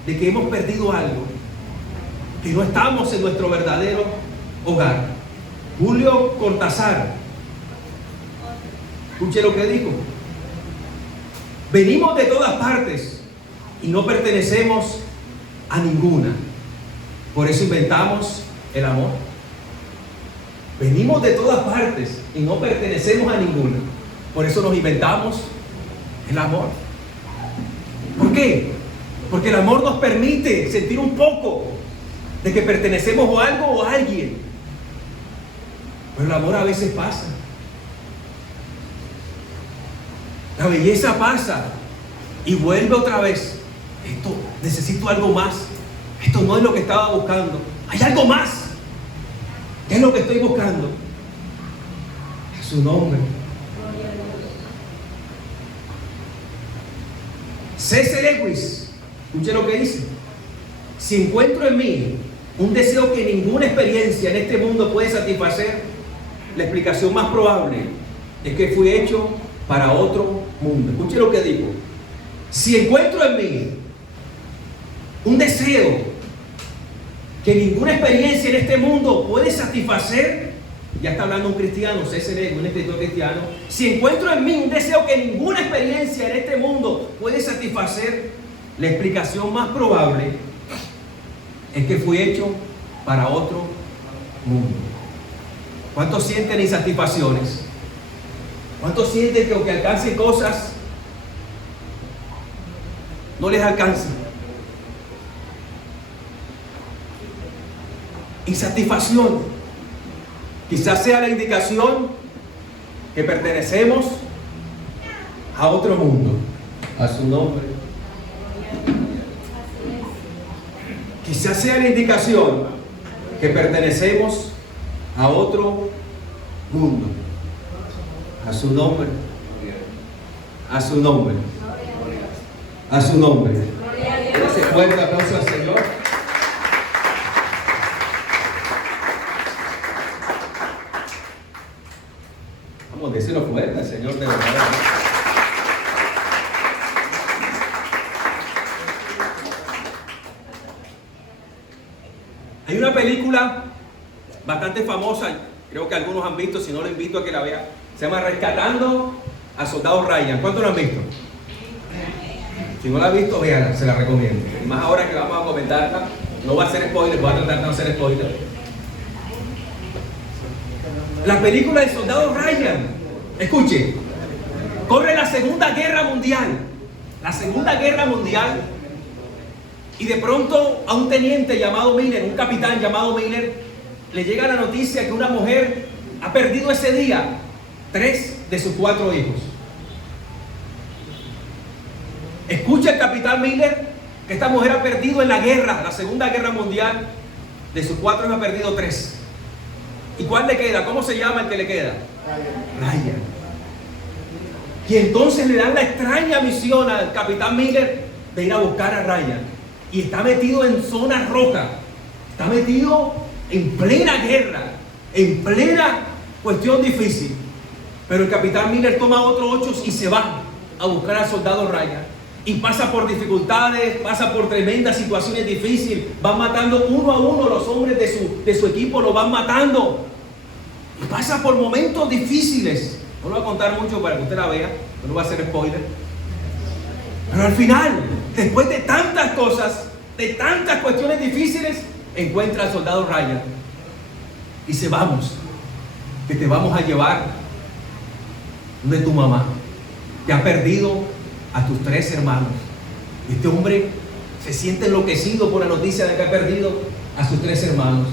de que hemos perdido algo, que no estamos en nuestro verdadero hogar. Julio Cortázar, escuche lo que dijo: venimos de todas partes y no pertenecemos a ninguna. Por eso inventamos el amor. Venimos de todas partes y no pertenecemos a ninguna. Por eso nos inventamos el amor. ¿Por qué? Porque el amor nos permite sentir un poco de que pertenecemos a algo o a alguien. Pero el amor a veces pasa. La belleza pasa y vuelve otra vez. Esto, necesito algo más. Esto no es lo que estaba buscando. Hay algo más. ¿Qué es lo que estoy buscando? Es su nombre. C.S. Lewis, escuche lo que dice: si encuentro en mí un deseo que ninguna experiencia en este mundo puede satisfacer, la explicación más probable es que fui hecho para otro mundo. Escuche lo que digo: si encuentro en mí un deseo que ninguna experiencia en este mundo puede satisfacer, ya está hablando un cristiano, C.S. Lewis, un escritor cristiano. Si encuentro en mí un deseo que ninguna experiencia en este mundo puede satisfacer, la explicación más probable es que fui hecho para otro mundo. ¿Cuántos sienten insatisfacciones? ¿Cuántos sienten que aunque alcancen cosas, no les alcanza? Insatisfacción quizás sea la indicación que pertenecemos a otro mundo. A su nombre. Quizás sea la indicación que pertenecemos a otro mundo. A su nombre. A su nombre. A su nombre. Ese fuerte aplauso al Señor. Vamos, déselo fuerte al Señor de verdad. Hay una película bastante famosa, creo que algunos han visto, si no lo invito a que la vean. Se llama Rescatando a Soldado Ryan. ¿Cuántos lo han visto? Si no la han visto, véanla, se la recomiendo. Y más ahora que vamos a comentarla, no va a ser spoiler, voy a tratar de no hacer spoiler. La película de Soldado Ryan, escuche, corre la Segunda Guerra Mundial. La Segunda Guerra Mundial. Y de pronto a un teniente llamado Miller, un capitán llamado Miller, le llega la noticia que una mujer ha perdido ese día 3 de sus 4 hijos. Escucha el capitán Miller que esta mujer ha perdido en la guerra, la Segunda Guerra Mundial, de sus 4 hijos ha perdido 3. ¿Y cuál le queda? ¿Cómo se llama el que le queda? Ryan. Y entonces le dan la extraña misión al capitán Miller de ir a buscar a Ryan. Y está metido en zona roja, está metido en plena guerra, en plena cuestión difícil. Pero el capitán Miller toma otros 8 y se va a buscar al soldado Ryan. Y pasa por dificultades, pasa por tremendas situaciones difíciles. Van matando uno a uno los hombres de su equipo, lo van matando. Y pasa por momentos difíciles. No lo voy a contar mucho para que usted la vea, no va a hacer spoiler. Pero al final, después de tantas cosas, de tantas cuestiones difíciles, encuentra al soldado Ryan. Y dice: vamos, que te vamos a llevar de tu mamá. que ha perdido a tus 3 hermanos. Y este hombre se siente enloquecido por la noticia de que ha perdido a sus 3 hermanos.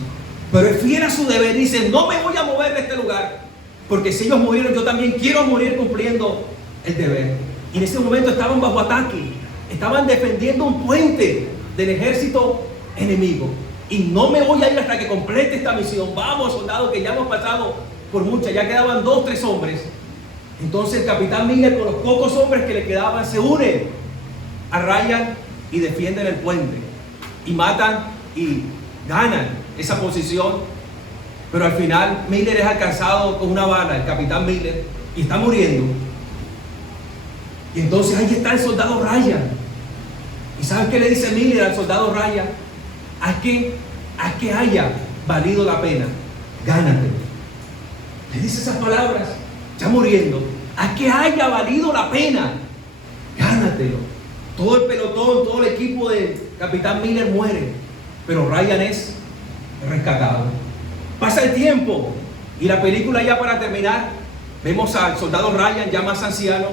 Pero es fiel a su deber y dice: no me voy a mover de este lugar, porque si ellos murieron, yo también quiero morir cumpliendo el deber. Y en ese momento estaban bajo ataque, estaban defendiendo un puente del ejército enemigo. Y no me voy a ir hasta que complete esta misión. Vamos, soldados, que ya hemos pasado por muchas, ya quedaban 2 o 3 hombres. Entonces el capitán Miller, con los pocos hombres que le quedaban, se une a Ryan y defienden el puente. Y matan y ganan esa posición. Pero al final Miller es alcanzado con una bala, el capitán Miller, y está muriendo. Y entonces ahí está el soldado Ryan. ¿Y sabes qué le dice Miller al soldado Ryan? Haz que haya valido la pena, gánate. Le dice esas palabras, ya muriendo. Haz que haya valido la pena, gánatelo. Todo el pelotón, todo el equipo del capitán Miller muere, pero Ryan es rescatado. Pasa el tiempo y la película, ya para terminar, vemos al soldado Ryan ya más anciano,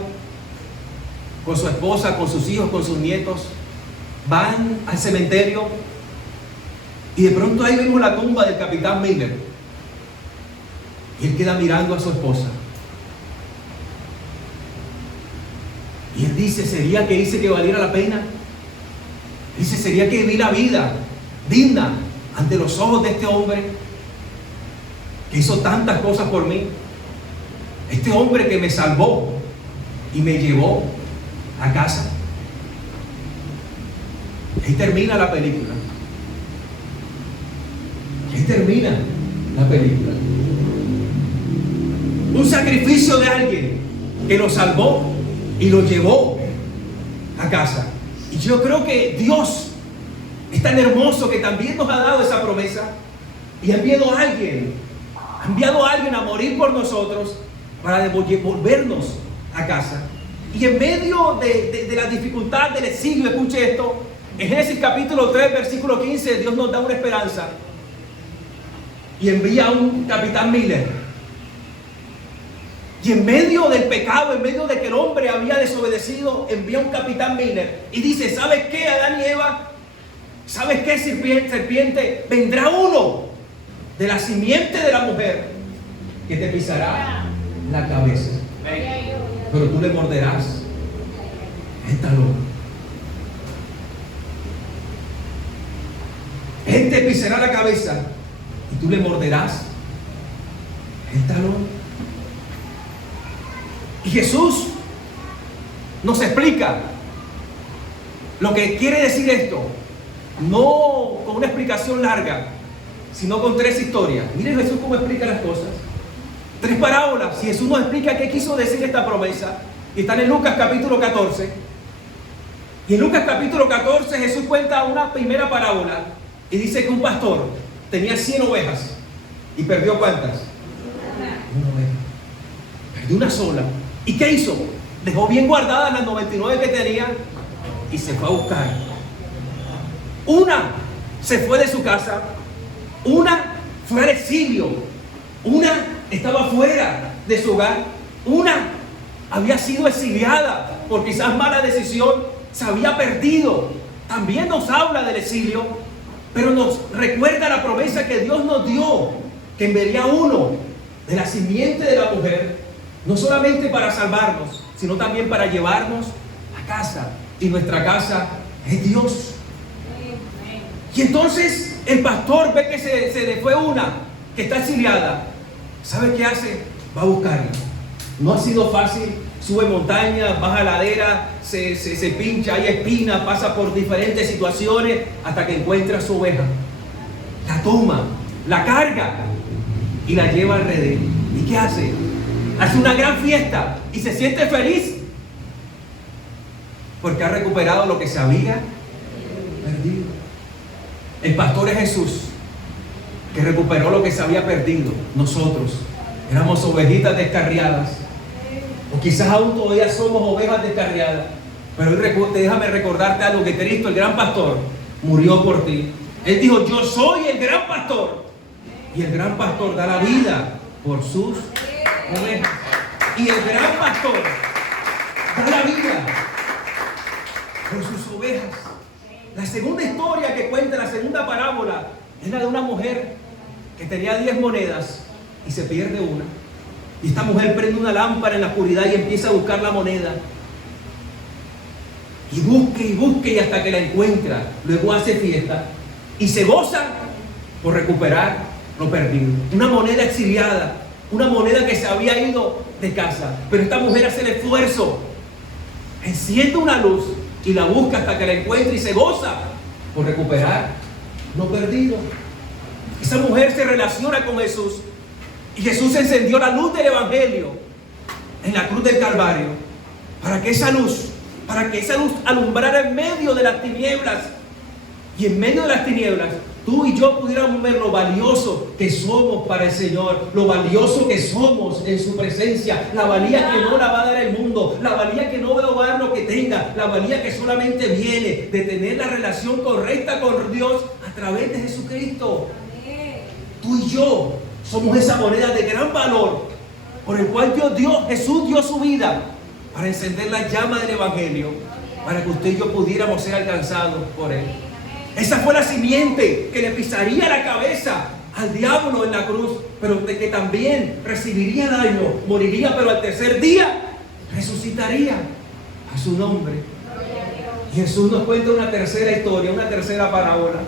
con su esposa, con sus hijos, con sus nietos. Van al cementerio y de pronto ahí vemos la tumba del capitán Miller. Y él queda mirando a su esposa. Y él dice: ¿sería que hice que valiera la pena? Dice: ¿sería que vi la vida digna ante los ojos de este hombre que hizo tantas cosas por mí? Este hombre que me salvó y me llevó a casa. Ahí termina la película. Ahí termina la película. Un sacrificio de alguien que lo salvó y lo llevó a casa. Y yo creo que Dios es tan hermoso que también nos ha dado esa promesa y ha enviado a alguien a morir por nosotros para devolvernos a casa. Y en medio de la dificultad del exilio, escuche esto, en Génesis capítulo 3, versículo 15, Dios nos da una esperanza y envía a un capitán Miller. Y en medio del pecado, en medio de que el hombre había desobedecido, envía un capitán Miller y dice: ¿sabes qué, Adán y Eva? ¿Sabes qué, serpiente? Vendrá uno de la simiente de la mujer que te pisará la cabeza, pero tú le morderás el talón. Él te pisará la cabeza y tú le morderás el talón. Y Jesús nos explica lo que quiere decir esto, no con una explicación larga, sino con 3 historias. Miren Jesús cómo explica las cosas. 3 parábolas. Y Jesús nos explica qué quiso decir esta promesa. Y están en Lucas capítulo 14. Y en Lucas capítulo 14 Jesús cuenta una primera parábola y dice que un pastor tenía 100 ovejas y perdió ¿cuántas? Una oveja. Perdió una sola. ¿Y qué hizo? Dejó bien guardadas las 99 que tenía y se fue a buscar. Una se fue de su casa, una fue al exilio, una estaba fuera de su hogar, una había sido exiliada por quizás mala decisión, se había perdido. También nos habla del exilio, pero nos recuerda la promesa que Dios nos dio, que enviaría uno de la simiente de la mujer, no solamente para salvarnos, sino también para llevarnos a casa. Y nuestra casa es Dios. Y entonces el pastor ve que se le fue una que está exiliada. ¿Sabe qué hace? Va a buscarla. No ha sido fácil. Sube montaña, baja ladera, se pincha, hay espinas, pasa por diferentes situaciones hasta que encuentra a su oveja. La toma, la carga y la lleva al redil. ¿Y qué hace? Hace una gran fiesta y se siente feliz porque ha recuperado lo que se había perdido. El pastor es Jesús, que recuperó lo que se había perdido. Nosotros éramos ovejitas descarriadas, o quizás aún todavía somos ovejas descarriadas, pero déjame recordarte algo, que Cristo, el gran pastor, murió por ti. Él dijo: yo soy el gran pastor, y el gran pastor da la vida por sus ovejas. Y el gran pastor da la vida por sus ovejas. La segunda historia que cuenta, la segunda parábola, es la de una mujer que tenía 10 monedas y se pierde una. Y esta mujer prende una lámpara en la oscuridad y empieza a buscar la moneda. Y busque y hasta que la encuentra. Luego hace fiesta y se goza por recuperar lo perdido. Una moneda exiliada, una moneda que se había ido de casa. Pero esta mujer hace el esfuerzo, enciende una luz y la busca hasta que la encuentra y se goza por recuperar lo perdido. Esa mujer se relaciona con Jesús y Jesús encendió la luz del Evangelio en la cruz del Calvario para que esa luz alumbrara en medio de las tinieblas, y en medio de las tinieblas tú y yo pudiéramos ver lo valioso que somos para el Señor, lo valioso que somos en su presencia, la valía que no la va a dar el mundo, la valía que no va a dar lo que tenga, la valía que solamente viene de tener la relación correcta con Dios a través de Jesucristo. Tú y yo somos esa moneda de gran valor por el cual Jesús dio su vida para encender la llama del Evangelio, para que usted y yo pudiéramos ser alcanzados por Él. Esa fue la simiente que le pisaría la cabeza al diablo en la cruz, pero de que también recibiría daño, moriría, pero al tercer día resucitaría a su nombre. Y Jesús nos cuenta una tercera historia, una tercera parábola.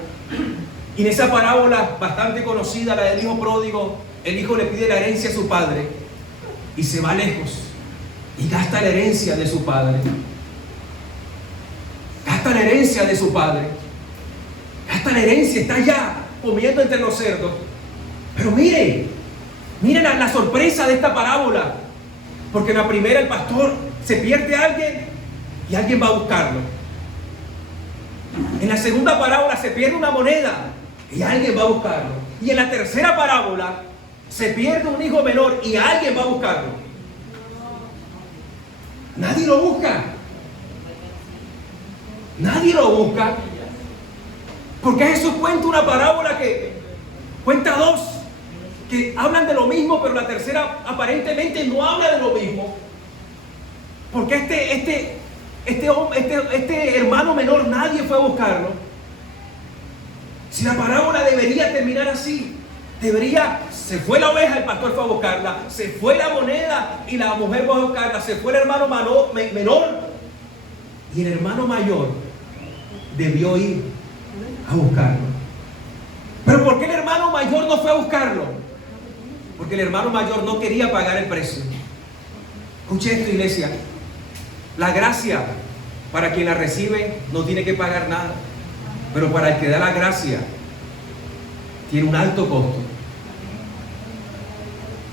Y en esa parábola bastante conocida, la del hijo pródigo, el hijo le pide la herencia a su padre y se va lejos y gasta la herencia de su padre. Gasta la herencia de su padre. Gasta la herencia, está allá comiendo entre los cerdos. Pero miren la sorpresa de esta parábola. Porque en la primera el pastor se pierde a alguien y alguien va a buscarlo. En la segunda parábola se pierde una moneda y alguien va a buscarlo. Y en la tercera parábola se pierde un hijo menor y alguien va a buscarlo. Nadie lo busca. Nadie lo busca. Porque Jesús cuenta una parábola cuenta dos que hablan de lo mismo, pero la tercera aparentemente no habla de lo mismo. Porque este hermano menor nadie fue a buscarlo. Si la parábola debería terminar así, se fue la oveja, el pastor fue a buscarla, se fue la moneda y la mujer fue a buscarla, se fue el hermano menor y el hermano mayor debió ir a buscarlo. Pero ¿por qué el hermano mayor no fue a buscarlo? Porque el hermano mayor no quería pagar el precio. Escuche esto, iglesia. La gracia, para quien la recibe, no tiene que pagar nada. Pero para el que da la gracia, tiene un alto costo.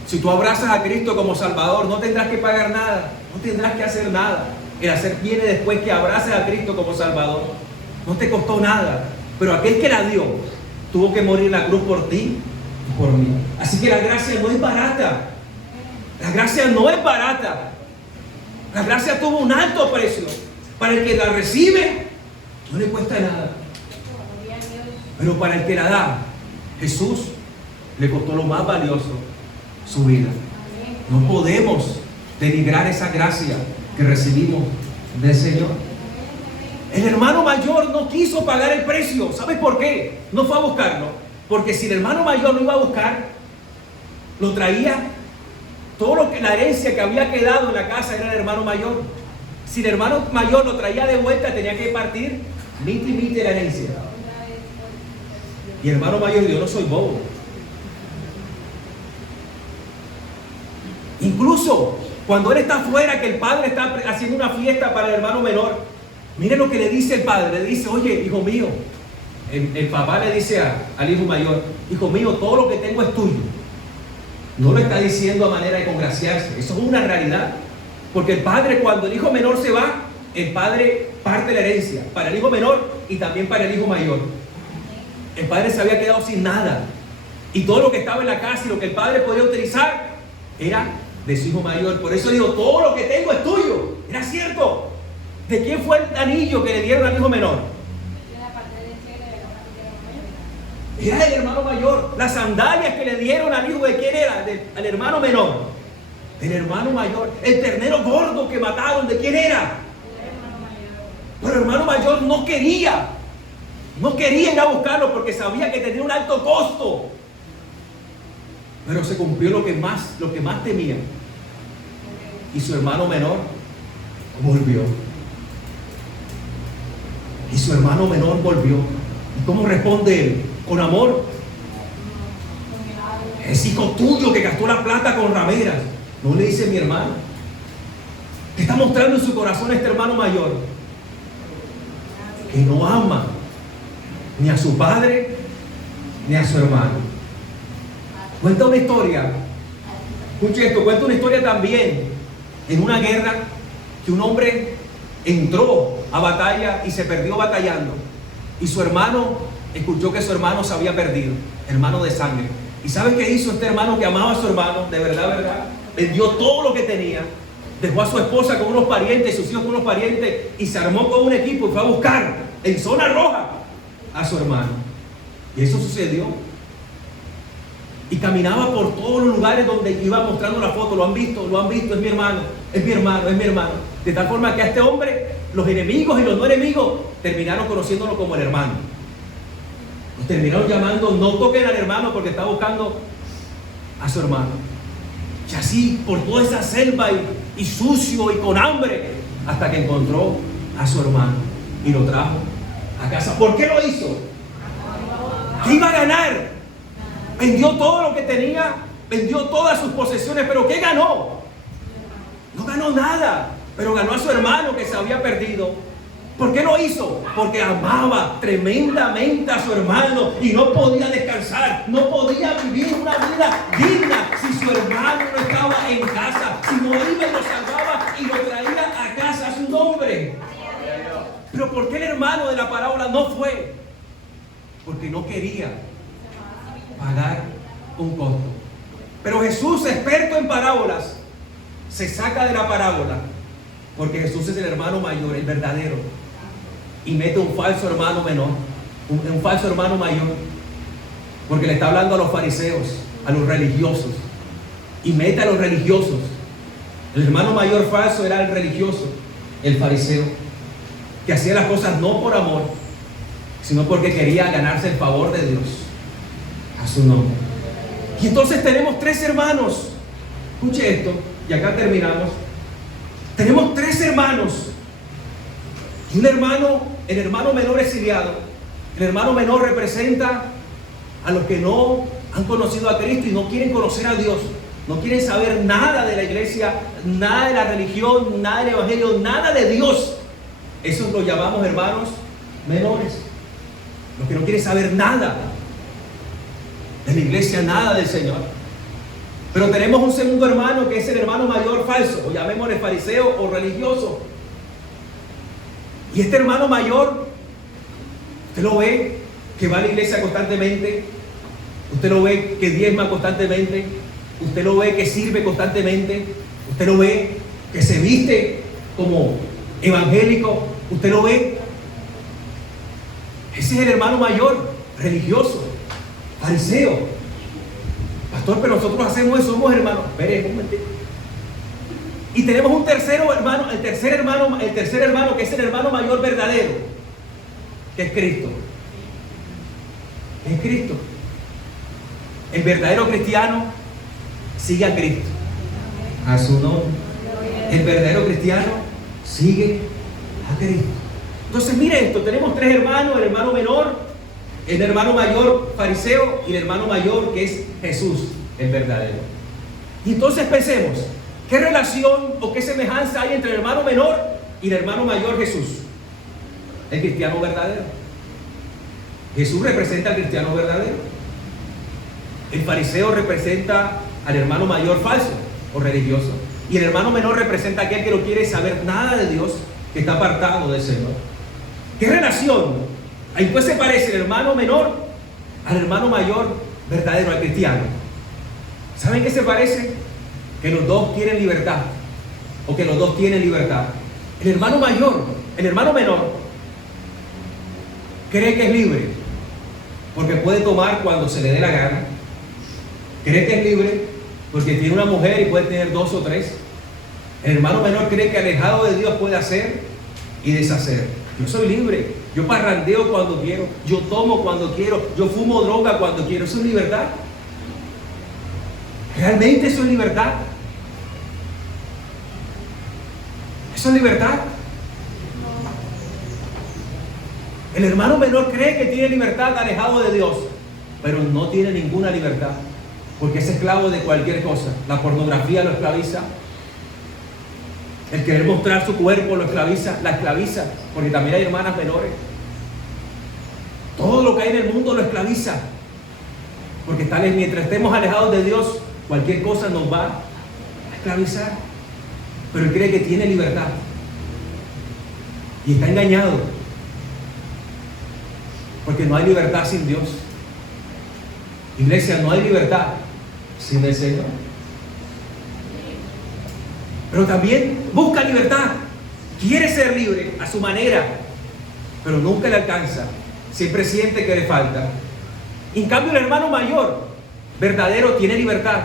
Si tú abrazas a Cristo como Salvador, no tendrás que pagar nada, no tendrás que hacer nada. El hacer viene después que abraces a Cristo como Salvador. No te costó nada, pero aquel que la dio tuvo que morir en la cruz por ti y por mí. Así que la gracia no es barata. La gracia no es barata. La gracia tuvo un alto precio. Para el que la recibe, no le cuesta nada. Pero para el que la da, Jesús le costó lo más valioso, su vida. No podemos denigrar esa gracia que recibimos del Señor. El hermano mayor no quiso pagar el precio. ¿Sabes por qué? No fue a buscarlo. Porque si el hermano mayor lo iba a buscar, lo traía. La herencia que había quedado en la casa era el hermano mayor. Si el hermano mayor lo traía de vuelta, tenía que partir miti la herencia. Y el hermano mayor dijo: yo no soy bobo. Incluso cuando él está afuera, que el padre está haciendo una fiesta para el hermano menor, mire lo que le dice el padre. Le dice: oye, hijo mío, el papá le dice al hijo mayor: hijo mío, todo lo que tengo es tuyo. No lo está diciendo a manera de congraciarse. Eso es una realidad. Porque el padre, cuando el hijo menor se va, el padre parte la herencia para el hijo menor y también para el hijo mayor. El padre se había quedado sin nada. Y todo lo que estaba en la casa y lo que el padre podía utilizar era de su hijo mayor. Por eso dijo: todo lo que tengo es tuyo. Era cierto. ¿De quién fue el anillo que le dieron al hijo menor? Era del hermano mayor. Las sandalias que le dieron al hijo, ¿de quién era? Al hermano menor. del hermano mayor. El ternero gordo que mataron, ¿de quién era? Pero el hermano mayor no quería ir a buscarlo porque sabía que tenía un alto costo. Pero se cumplió lo que más temía. Y su hermano menor volvió. Y su hermano menor volvió. ¿Y cómo responde él? Con amor. Es hijo tuyo que gastó la plata con rameras. No le dice mi hermano. ¿Qué está mostrando en su corazón este hermano mayor? Que no ama ni a su padre ni a su hermano. Cuenta una historia. Escuche esto, cuenta una historia también en una guerra que un hombre entró a batalla y se perdió batallando. Y su hermano escuchó que su hermano se había perdido, hermano de sangre. ¿Y sabe qué hizo este hermano que amaba a su hermano? De verdad, vendió todo lo que tenía, dejó a su esposa con unos parientes, sus hijos con unos parientes, y se armó con un equipo y fue a buscar en zona roja a su hermano. Y eso sucedió. Y caminaba por todos los lugares donde iba mostrando la foto. Lo han visto, es mi hermano, es mi hermano, es mi hermano. De tal forma que a este hombre, los enemigos y los no enemigos, terminaron conociéndolo como el hermano. Los terminaron llamando, no toquen al hermano porque está buscando a su hermano. Y así, por toda esa selva y sucio y con hambre, hasta que encontró a su hermano y lo trajo a casa. ¿Por qué lo hizo? ¿Qué iba a ganar? Vendió todo lo que tenía, vendió todas sus posesiones, pero ¿qué ganó? No ganó nada, pero ganó a su hermano que se había perdido. ¿Por qué lo hizo? Porque amaba tremendamente a su hermano y no podía descansar, no podía vivir una vida digna si su hermano no estaba en casa, si no iba y lo salvaba y lo traía a casa a su nombre. Pero ¿por qué el hermano de la parábola no fue? Porque no quería pagar un costo. Pero Jesús, experto en parábolas, se saca de la parábola porque Jesús es el hermano mayor, el verdadero, y mete un falso hermano menor, un falso hermano mayor, porque le está hablando a los fariseos, a los religiosos, y mete a los religiosos. El hermano mayor falso era el religioso, el fariseo, que hacía las cosas no por amor, sino porque quería ganarse el favor de Dios a su nombre. Y entonces tenemos tres hermanos. Escuche esto, y acá terminamos. Tenemos tres hermanos. Y un hermano, el hermano menor exiliado. El hermano menor representa a los que no han conocido a Cristo y no quieren conocer a Dios. No quieren saber nada de la iglesia, nada de la religión, nada del evangelio, nada de Dios. Esos los llamamos hermanos menores. Los que no quieren saber nada de la iglesia, nada del Señor. Pero tenemos un segundo hermano que es el hermano mayor falso, o llamémosle fariseo o religioso. Y este hermano mayor, usted lo ve que va a la iglesia constantemente, usted lo ve que diezma constantemente, usted lo ve que sirve constantemente, usted lo ve que se viste como evangélico, usted lo ve. Ese es el hermano mayor, religioso, fariseo. Pastor, pero nosotros hacemos eso, somos hermanos. Veremos un momentito. Y tenemos un tercero hermano, el tercer hermano que es el hermano mayor verdadero, que es Cristo. Es Cristo. El verdadero cristiano sigue a Cristo, a su nombre. El verdadero cristiano sigue a Cristo. Entonces mire esto, tenemos tres hermanos, el hermano menor, el hermano mayor fariseo y el hermano mayor que es Jesús, el verdadero. Y entonces pensemos, ¿qué relación o qué semejanza hay entre el hermano menor y el hermano mayor Jesús? El cristiano verdadero. Jesús representa al cristiano verdadero. El fariseo representa al hermano mayor falso o religioso. Y el hermano menor representa a aquel que no quiere saber nada de Dios, que está apartado del Señor. ¿Qué relación? ¿En qué se parece el hermano menor al hermano mayor verdadero, al cristiano? ¿Saben qué se parece? Que los dos quieren libertad, o que los dos tienen libertad. El hermano mayor, el hermano menor, cree que es libre, porque puede tomar cuando se le dé la gana. Cree que es libre Porque tiene una mujer y puede tener 2 o 3. El hermano menor cree que alejado de Dios puede hacer y deshacer. Yo soy libre. Yo parrandeo cuando quiero. Yo tomo cuando quiero. Yo fumo droga cuando quiero. ¿Eso es libertad? ¿Realmente eso es libertad? ¿Eso es libertad? El hermano menor cree que tiene libertad alejado de Dios, pero no tiene ninguna libertad, porque es esclavo de cualquier cosa. La pornografía lo esclaviza. El querer mostrar su cuerpo lo esclaviza, la esclaviza, porque también hay hermanas menores. Todo lo que hay en el mundo lo esclaviza, porque mientras estemos alejados de Dios, cualquier cosa nos va a esclavizar. Pero él cree que tiene libertad y está engañado, porque no hay libertad sin Dios. Iglesia, no hay libertad sin el Señor. Pero también busca libertad, quiere ser libre a su manera, pero nunca le alcanza, siempre siente que le falta. En cambio, el hermano mayor, verdadero, tiene libertad,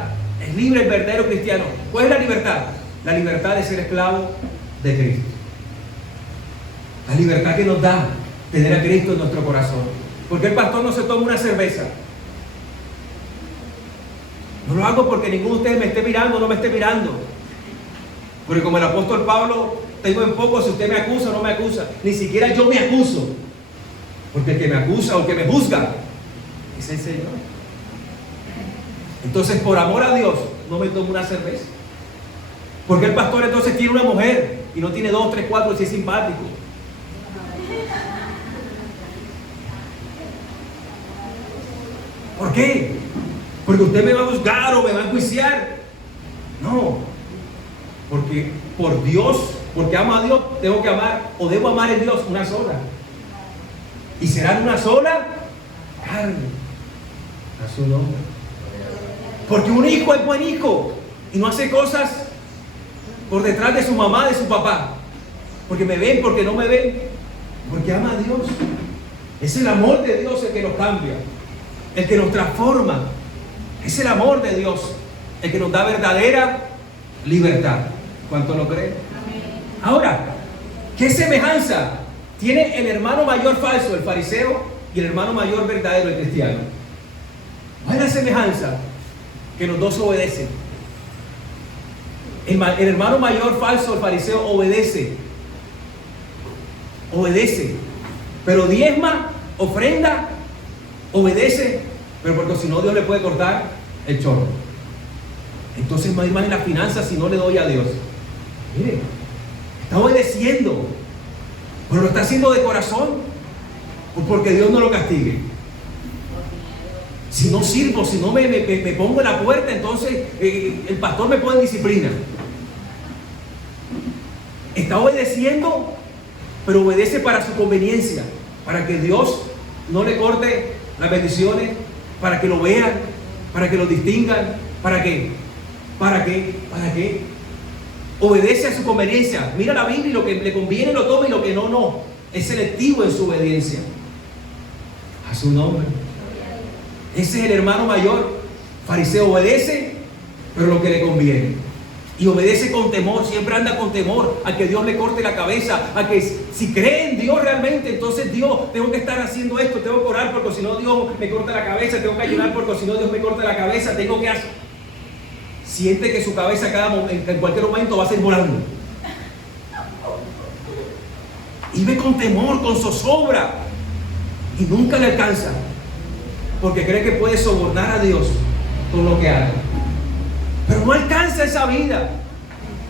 es libre el verdadero cristiano. ¿Cuál es la libertad? La libertad de ser esclavo de Cristo. La libertad que nos da tener a Cristo en nuestro corazón. Porque el pastor no se toma una cerveza. No lo hago porque ninguno de ustedes me esté mirando o no me esté mirando. Porque como el apóstol Pablo, tengo en poco si usted me acusa o no me acusa. Ni siquiera yo me acuso. Porque el que me acusa o el que me juzga es el Señor. Entonces, por amor a Dios, no me tomo una cerveza. Porque el pastor entonces tiene una mujer y no tiene 2, 3, 4 si es simpático. ¿Por qué? Porque usted me va a juzgar o me va a enjuiciar. No. Porque por Dios, porque amo a Dios, tengo que amar o debo amar en Dios una sola. Y serán una sola carne. A su nombre. Porque un hijo es buen hijo y no hace cosas por detrás de su mamá, de su papá. Porque me ven, porque no me ven. Porque ama a Dios. Es el amor de Dios el que nos cambia, el que nos transforma. Es el amor de Dios el que nos da verdadera libertad. ¿Cuánto lo creen? Ahora, ¿qué semejanza tiene el hermano mayor falso, el fariseo, y el hermano mayor verdadero, el cristiano? ¿Cuál es la semejanza? Que los dos obedecen. El hermano mayor falso, el fariseo, obedece, pero diezma, ofrenda, obedece, pero porque si no Dios le puede cortar el chorro. Entonces no hay más en las finanzas si no le doy a Dios. Mire, está obedeciendo, pero lo está haciendo de corazón o porque Dios no lo castigue. Si no sirvo, si no me pongo en la puerta, entonces el pastor me pone en disciplina. Está obedeciendo, pero obedece para su conveniencia, para que Dios no le corte las bendiciones, para que lo vean, para que lo distingan. ¿Para qué? ¿Para qué? Obedece a su conveniencia. Mira la Biblia y lo que le conviene lo toma y lo que no, no. Es selectivo en su obediencia. A su nombre. Ese es el hermano mayor. Fariseo obedece, pero lo que le conviene. Y obedece con temor, siempre anda con temor a que Dios le corte la cabeza, a que si cree en Dios realmente, entonces Dios, tengo que estar haciendo esto, tengo que orar porque si no Dios me corta la cabeza, tengo que ayunar porque si no Dios me corta la cabeza, tengo que hacer. Siente que su cabeza en cualquier momento va a ser volando. Y ve con temor, con zozobra, y nunca le alcanza, porque cree que puede sobornar a Dios con lo que haga. Pero no alcanza esa vida.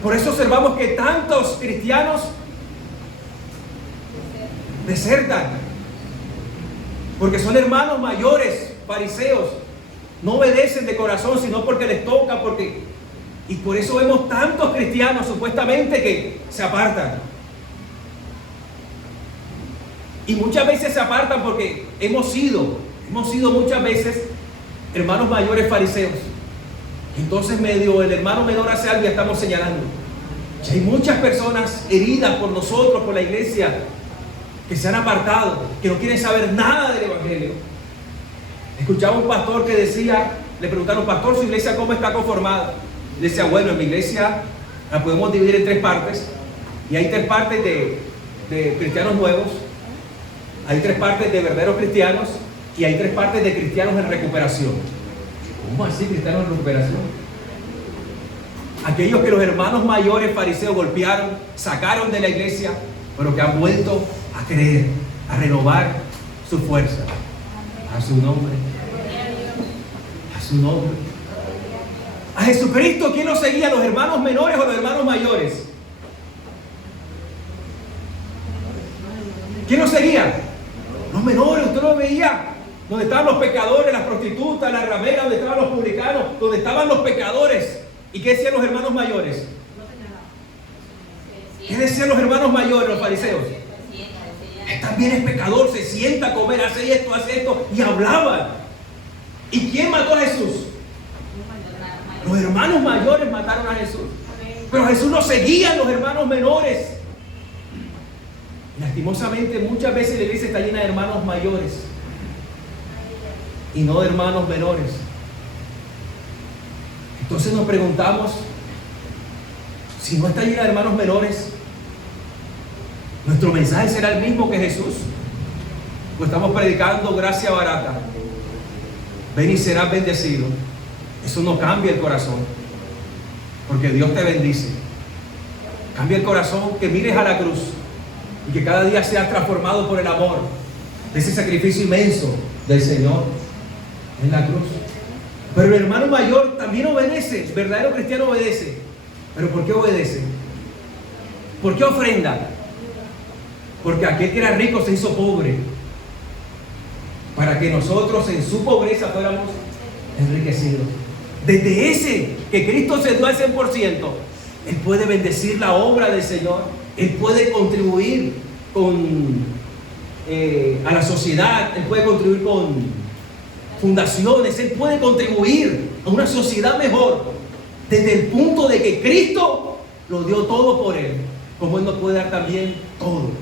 Por eso observamos que tantos cristianos desertan, porque son hermanos mayores, fariseos, no obedecen de corazón, sino porque les toca, y por eso vemos tantos cristianos supuestamente que se apartan. Y muchas veces se apartan porque hemos sido muchas veces hermanos mayores fariseos. Entonces medio el hermano menor hace algo y estamos señalando. Y hay muchas personas heridas por nosotros, por la iglesia, que se han apartado, que no quieren saber nada del evangelio. Escuchaba un pastor que decía le preguntaron, pastor, ¿su iglesia cómo está conformada? Le decía, bueno, en mi iglesia la podemos dividir en 3 partes. Y hay 3 partes de cristianos nuevos, hay 3 partes de verdaderos cristianos y hay 3 partes de cristianos en recuperación. ¿Cómo así cristianos en recuperación? Aquellos que los hermanos mayores fariseos golpearon, sacaron de la iglesia, pero que han vuelto a creer, a renovar su fuerza. A su nombre. A su nombre. A Jesucristo, ¿quién lo seguía? ¿Los hermanos menores o los hermanos mayores? ¿Quién lo seguía? Los menores, usted lo veía. Donde estaban los pecadores, las prostitutas, las rameras, donde estaban los publicanos, donde estaban los pecadores. ¿Y qué decían los hermanos mayores? ¿Qué decían los hermanos mayores, los fariseos? También es pecador, se sienta a comer, hace esto, y hablaban. ¿Y quién mató a Jesús? Los hermanos mayores mataron a Jesús. Pero Jesús no seguía los hermanos menores. Lastimosamente, muchas veces la iglesia está llena de hermanos mayores y no de hermanos menores. Entonces nos preguntamos, si no está llena de hermanos menores, ¿nuestro mensaje será el mismo que Jesús? ¿O estamos predicando gracia barata? Ven y serás bendecido. Eso no cambia el corazón, porque Dios te bendice. Cambia el corazón, que mires a la cruz y que cada día seas transformado por el amor de ese sacrificio inmenso del Señor en la cruz. Pero el hermano mayor también obedece. El verdadero cristiano obedece. ¿Pero por qué obedece? ¿Por qué ofrenda? Porque aquel que era rico se hizo pobre, para que nosotros en su pobreza fuéramos enriquecidos. Desde ese que Cristo se dio al 100%, Él puede bendecir la obra del Señor. Él puede contribuir a la sociedad. Él puede contribuir con fundaciones. Él puede contribuir a una sociedad mejor, desde el punto de que Cristo lo dio todo por Él, como Él nos puede dar también todo.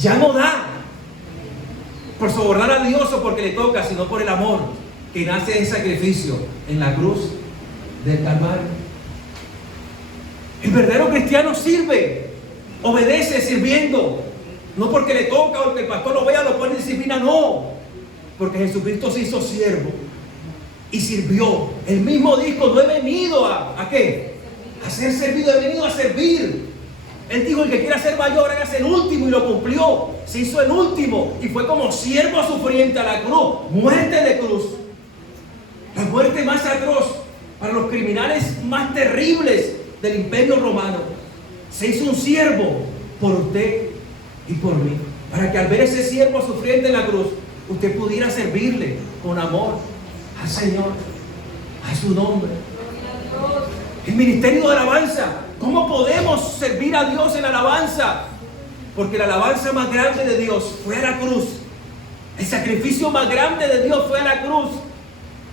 Ya no da por sobornar a Dios o porque le toca, sino por el amor que nace del sacrificio en la cruz del Calvario. El verdadero cristiano sirve, obedece sirviendo, no porque le toca o porque el pastor lo vea, lo pone en disciplina, no, porque Jesucristo se hizo siervo y sirvió. Él mismo dijo, no he venido ¿a qué? A ser servido, he venido a servir. Él dijo, el que quiera ser mayor, hágase el último, y lo cumplió. Se hizo el último y fue como siervo sufriente a la cruz, muerte de cruz, la muerte más atroz para los criminales más terribles del imperio romano. Se hizo un siervo por usted y por mí, para que al ver ese siervo sufriente en la cruz, usted pudiera servirle con amor al Señor, a su nombre. El ministerio de alabanza. ¿Cómo podemos servir a Dios en alabanza? Porque la alabanza más grande de Dios fue a la cruz. El sacrificio más grande de Dios fue a la cruz.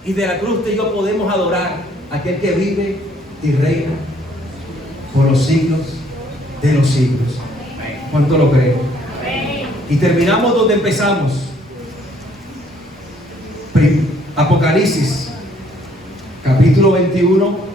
Y de la cruz usted y yo podemos adorar a aquel que vive y reina por los siglos de los siglos. ¿Cuánto lo creen? Y terminamos donde empezamos. Apocalipsis, capítulo 21.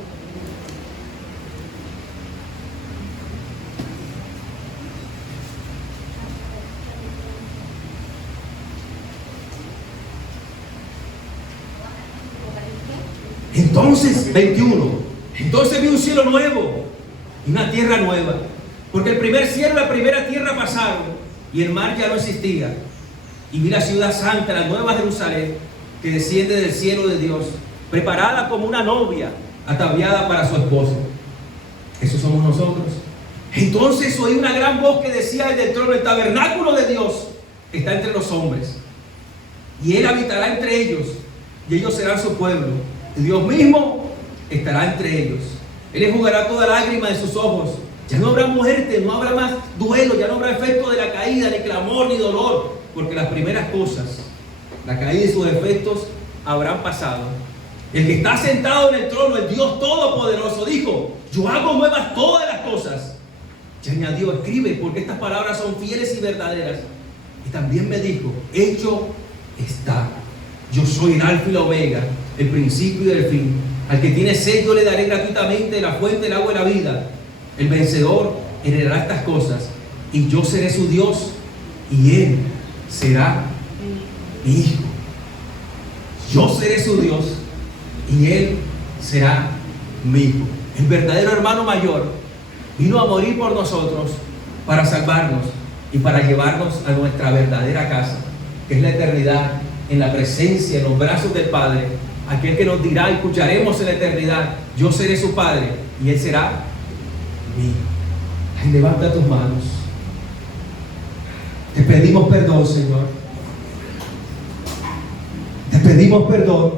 Entonces, 21. Entonces vi un cielo nuevo y una tierra nueva, porque el primer cielo y la primera tierra pasaron y el mar ya no existía. Y vi la ciudad santa, la nueva Jerusalén, que desciende del cielo de Dios, preparada como una novia ataviada para su esposo. Eso somos nosotros. Entonces oí una gran voz que decía desde el trono: el tabernáculo de Dios está entre los hombres, y Él habitará entre ellos, y ellos serán su pueblo, y Dios mismo estará entre ellos. Él enjugará toda lágrima de sus ojos. Ya no habrá muerte, no habrá más duelo, ya no habrá efecto de la caída, ni clamor, ni dolor, porque las primeras cosas, la caída y sus efectos, habrán pasado. El que está sentado en el trono, el Dios Todopoderoso, dijo: yo hago nuevas todas las cosas. Y añadió: escribe, porque estas palabras son fieles y verdaderas. Y también me dijo: hecho está. Yo soy el Alfa y la Omega, el principio y el fin. Al que tiene sed yo le daré gratuitamente de la fuente del agua de la vida. El vencedor heredará estas cosas, y yo seré su Dios, y él será mi hijo. Yo seré su Dios, y él será mi hijo. El verdadero hermano mayor vino a morir por nosotros para salvarnos y para llevarnos a nuestra verdadera casa, que es la eternidad, en la presencia, en los brazos del Padre, aquel que nos dirá, escucharemos en la eternidad, yo seré su Padre y él será mi hijo. Ay, levanta tus manos. Te pedimos perdón, Señor. Te pedimos perdón,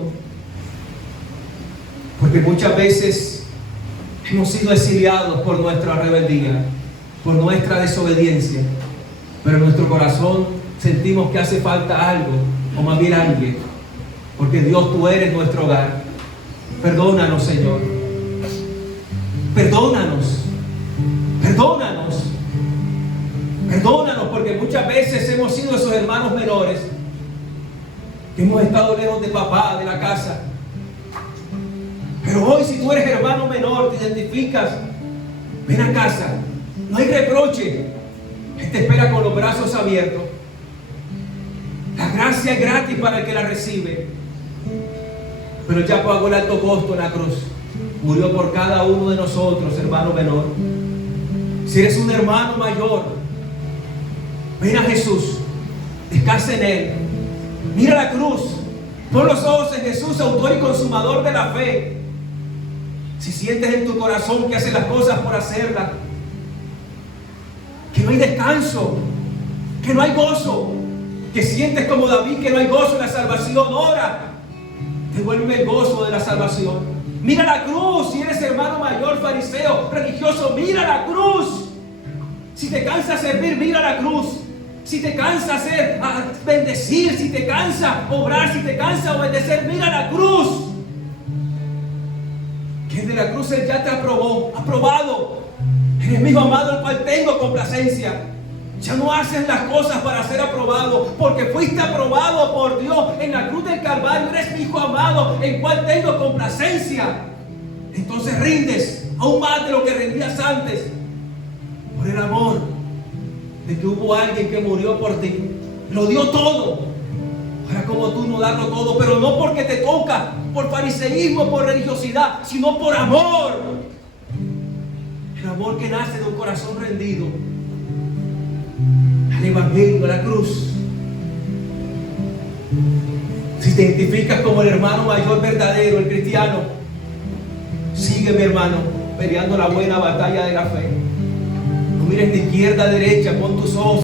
porque muchas veces hemos sido exiliados por nuestra rebeldía, por nuestra desobediencia, pero en nuestro corazón sentimos que hace falta algo, o más bien alguien, porque Dios, tú eres nuestro hogar. Perdónanos, Señor. Perdónanos. Perdónanos. Perdónanos, porque muchas veces hemos sido esos hermanos menores que hemos estado lejos de papá, de la casa. Pero hoy, si tú eres hermano menor, te identificas, ven a casa. No hay reproche. Él te espera con los brazos abiertos. La gracia es gratis para el que la recibe. Pero ya pagó el alto costo en la cruz. Murió por cada uno de nosotros, hermano menor. Si eres un hermano mayor, ven a Jesús. Descansa en Él. Mira la cruz. Pon los ojos en Jesús, autor y consumador de la fe. Si sientes en tu corazón que haces las cosas por hacerlas, que no hay descanso, que no hay gozo, que sientes como David que no hay gozo en la salvación, ora, devuelve el gozo de la salvación. Mira la cruz. Si eres hermano mayor, fariseo, religioso, mira la cruz. Si te cansa servir, mira la cruz. Si te cansa bendecir, si te cansa obrar, si te cansa obedecer, mira la cruz. Que de la cruz Él ya te aprobado. Eres mi hijo amado, el cual tengo complacencia. Ya no haces las cosas para ser aprobado, porque fuiste aprobado por Dios en la cruz del Calvario. Eres mi hijo amado, el cual tengo complacencia. Entonces rindes aún más de lo que rendías antes, por el amor de que hubo alguien que murió por ti. Lo dio todo, para como tú no darlo todo, pero no porque te toca, por fariseísmo, por religiosidad, sino por amor. El amor que nace de un corazón rendido al Evangelio, a la cruz. Si te identificas como el hermano mayor verdadero, el cristiano, sigue, mi hermano, peleando la buena batalla de la fe. No mires de izquierda a derecha, pon tus ojos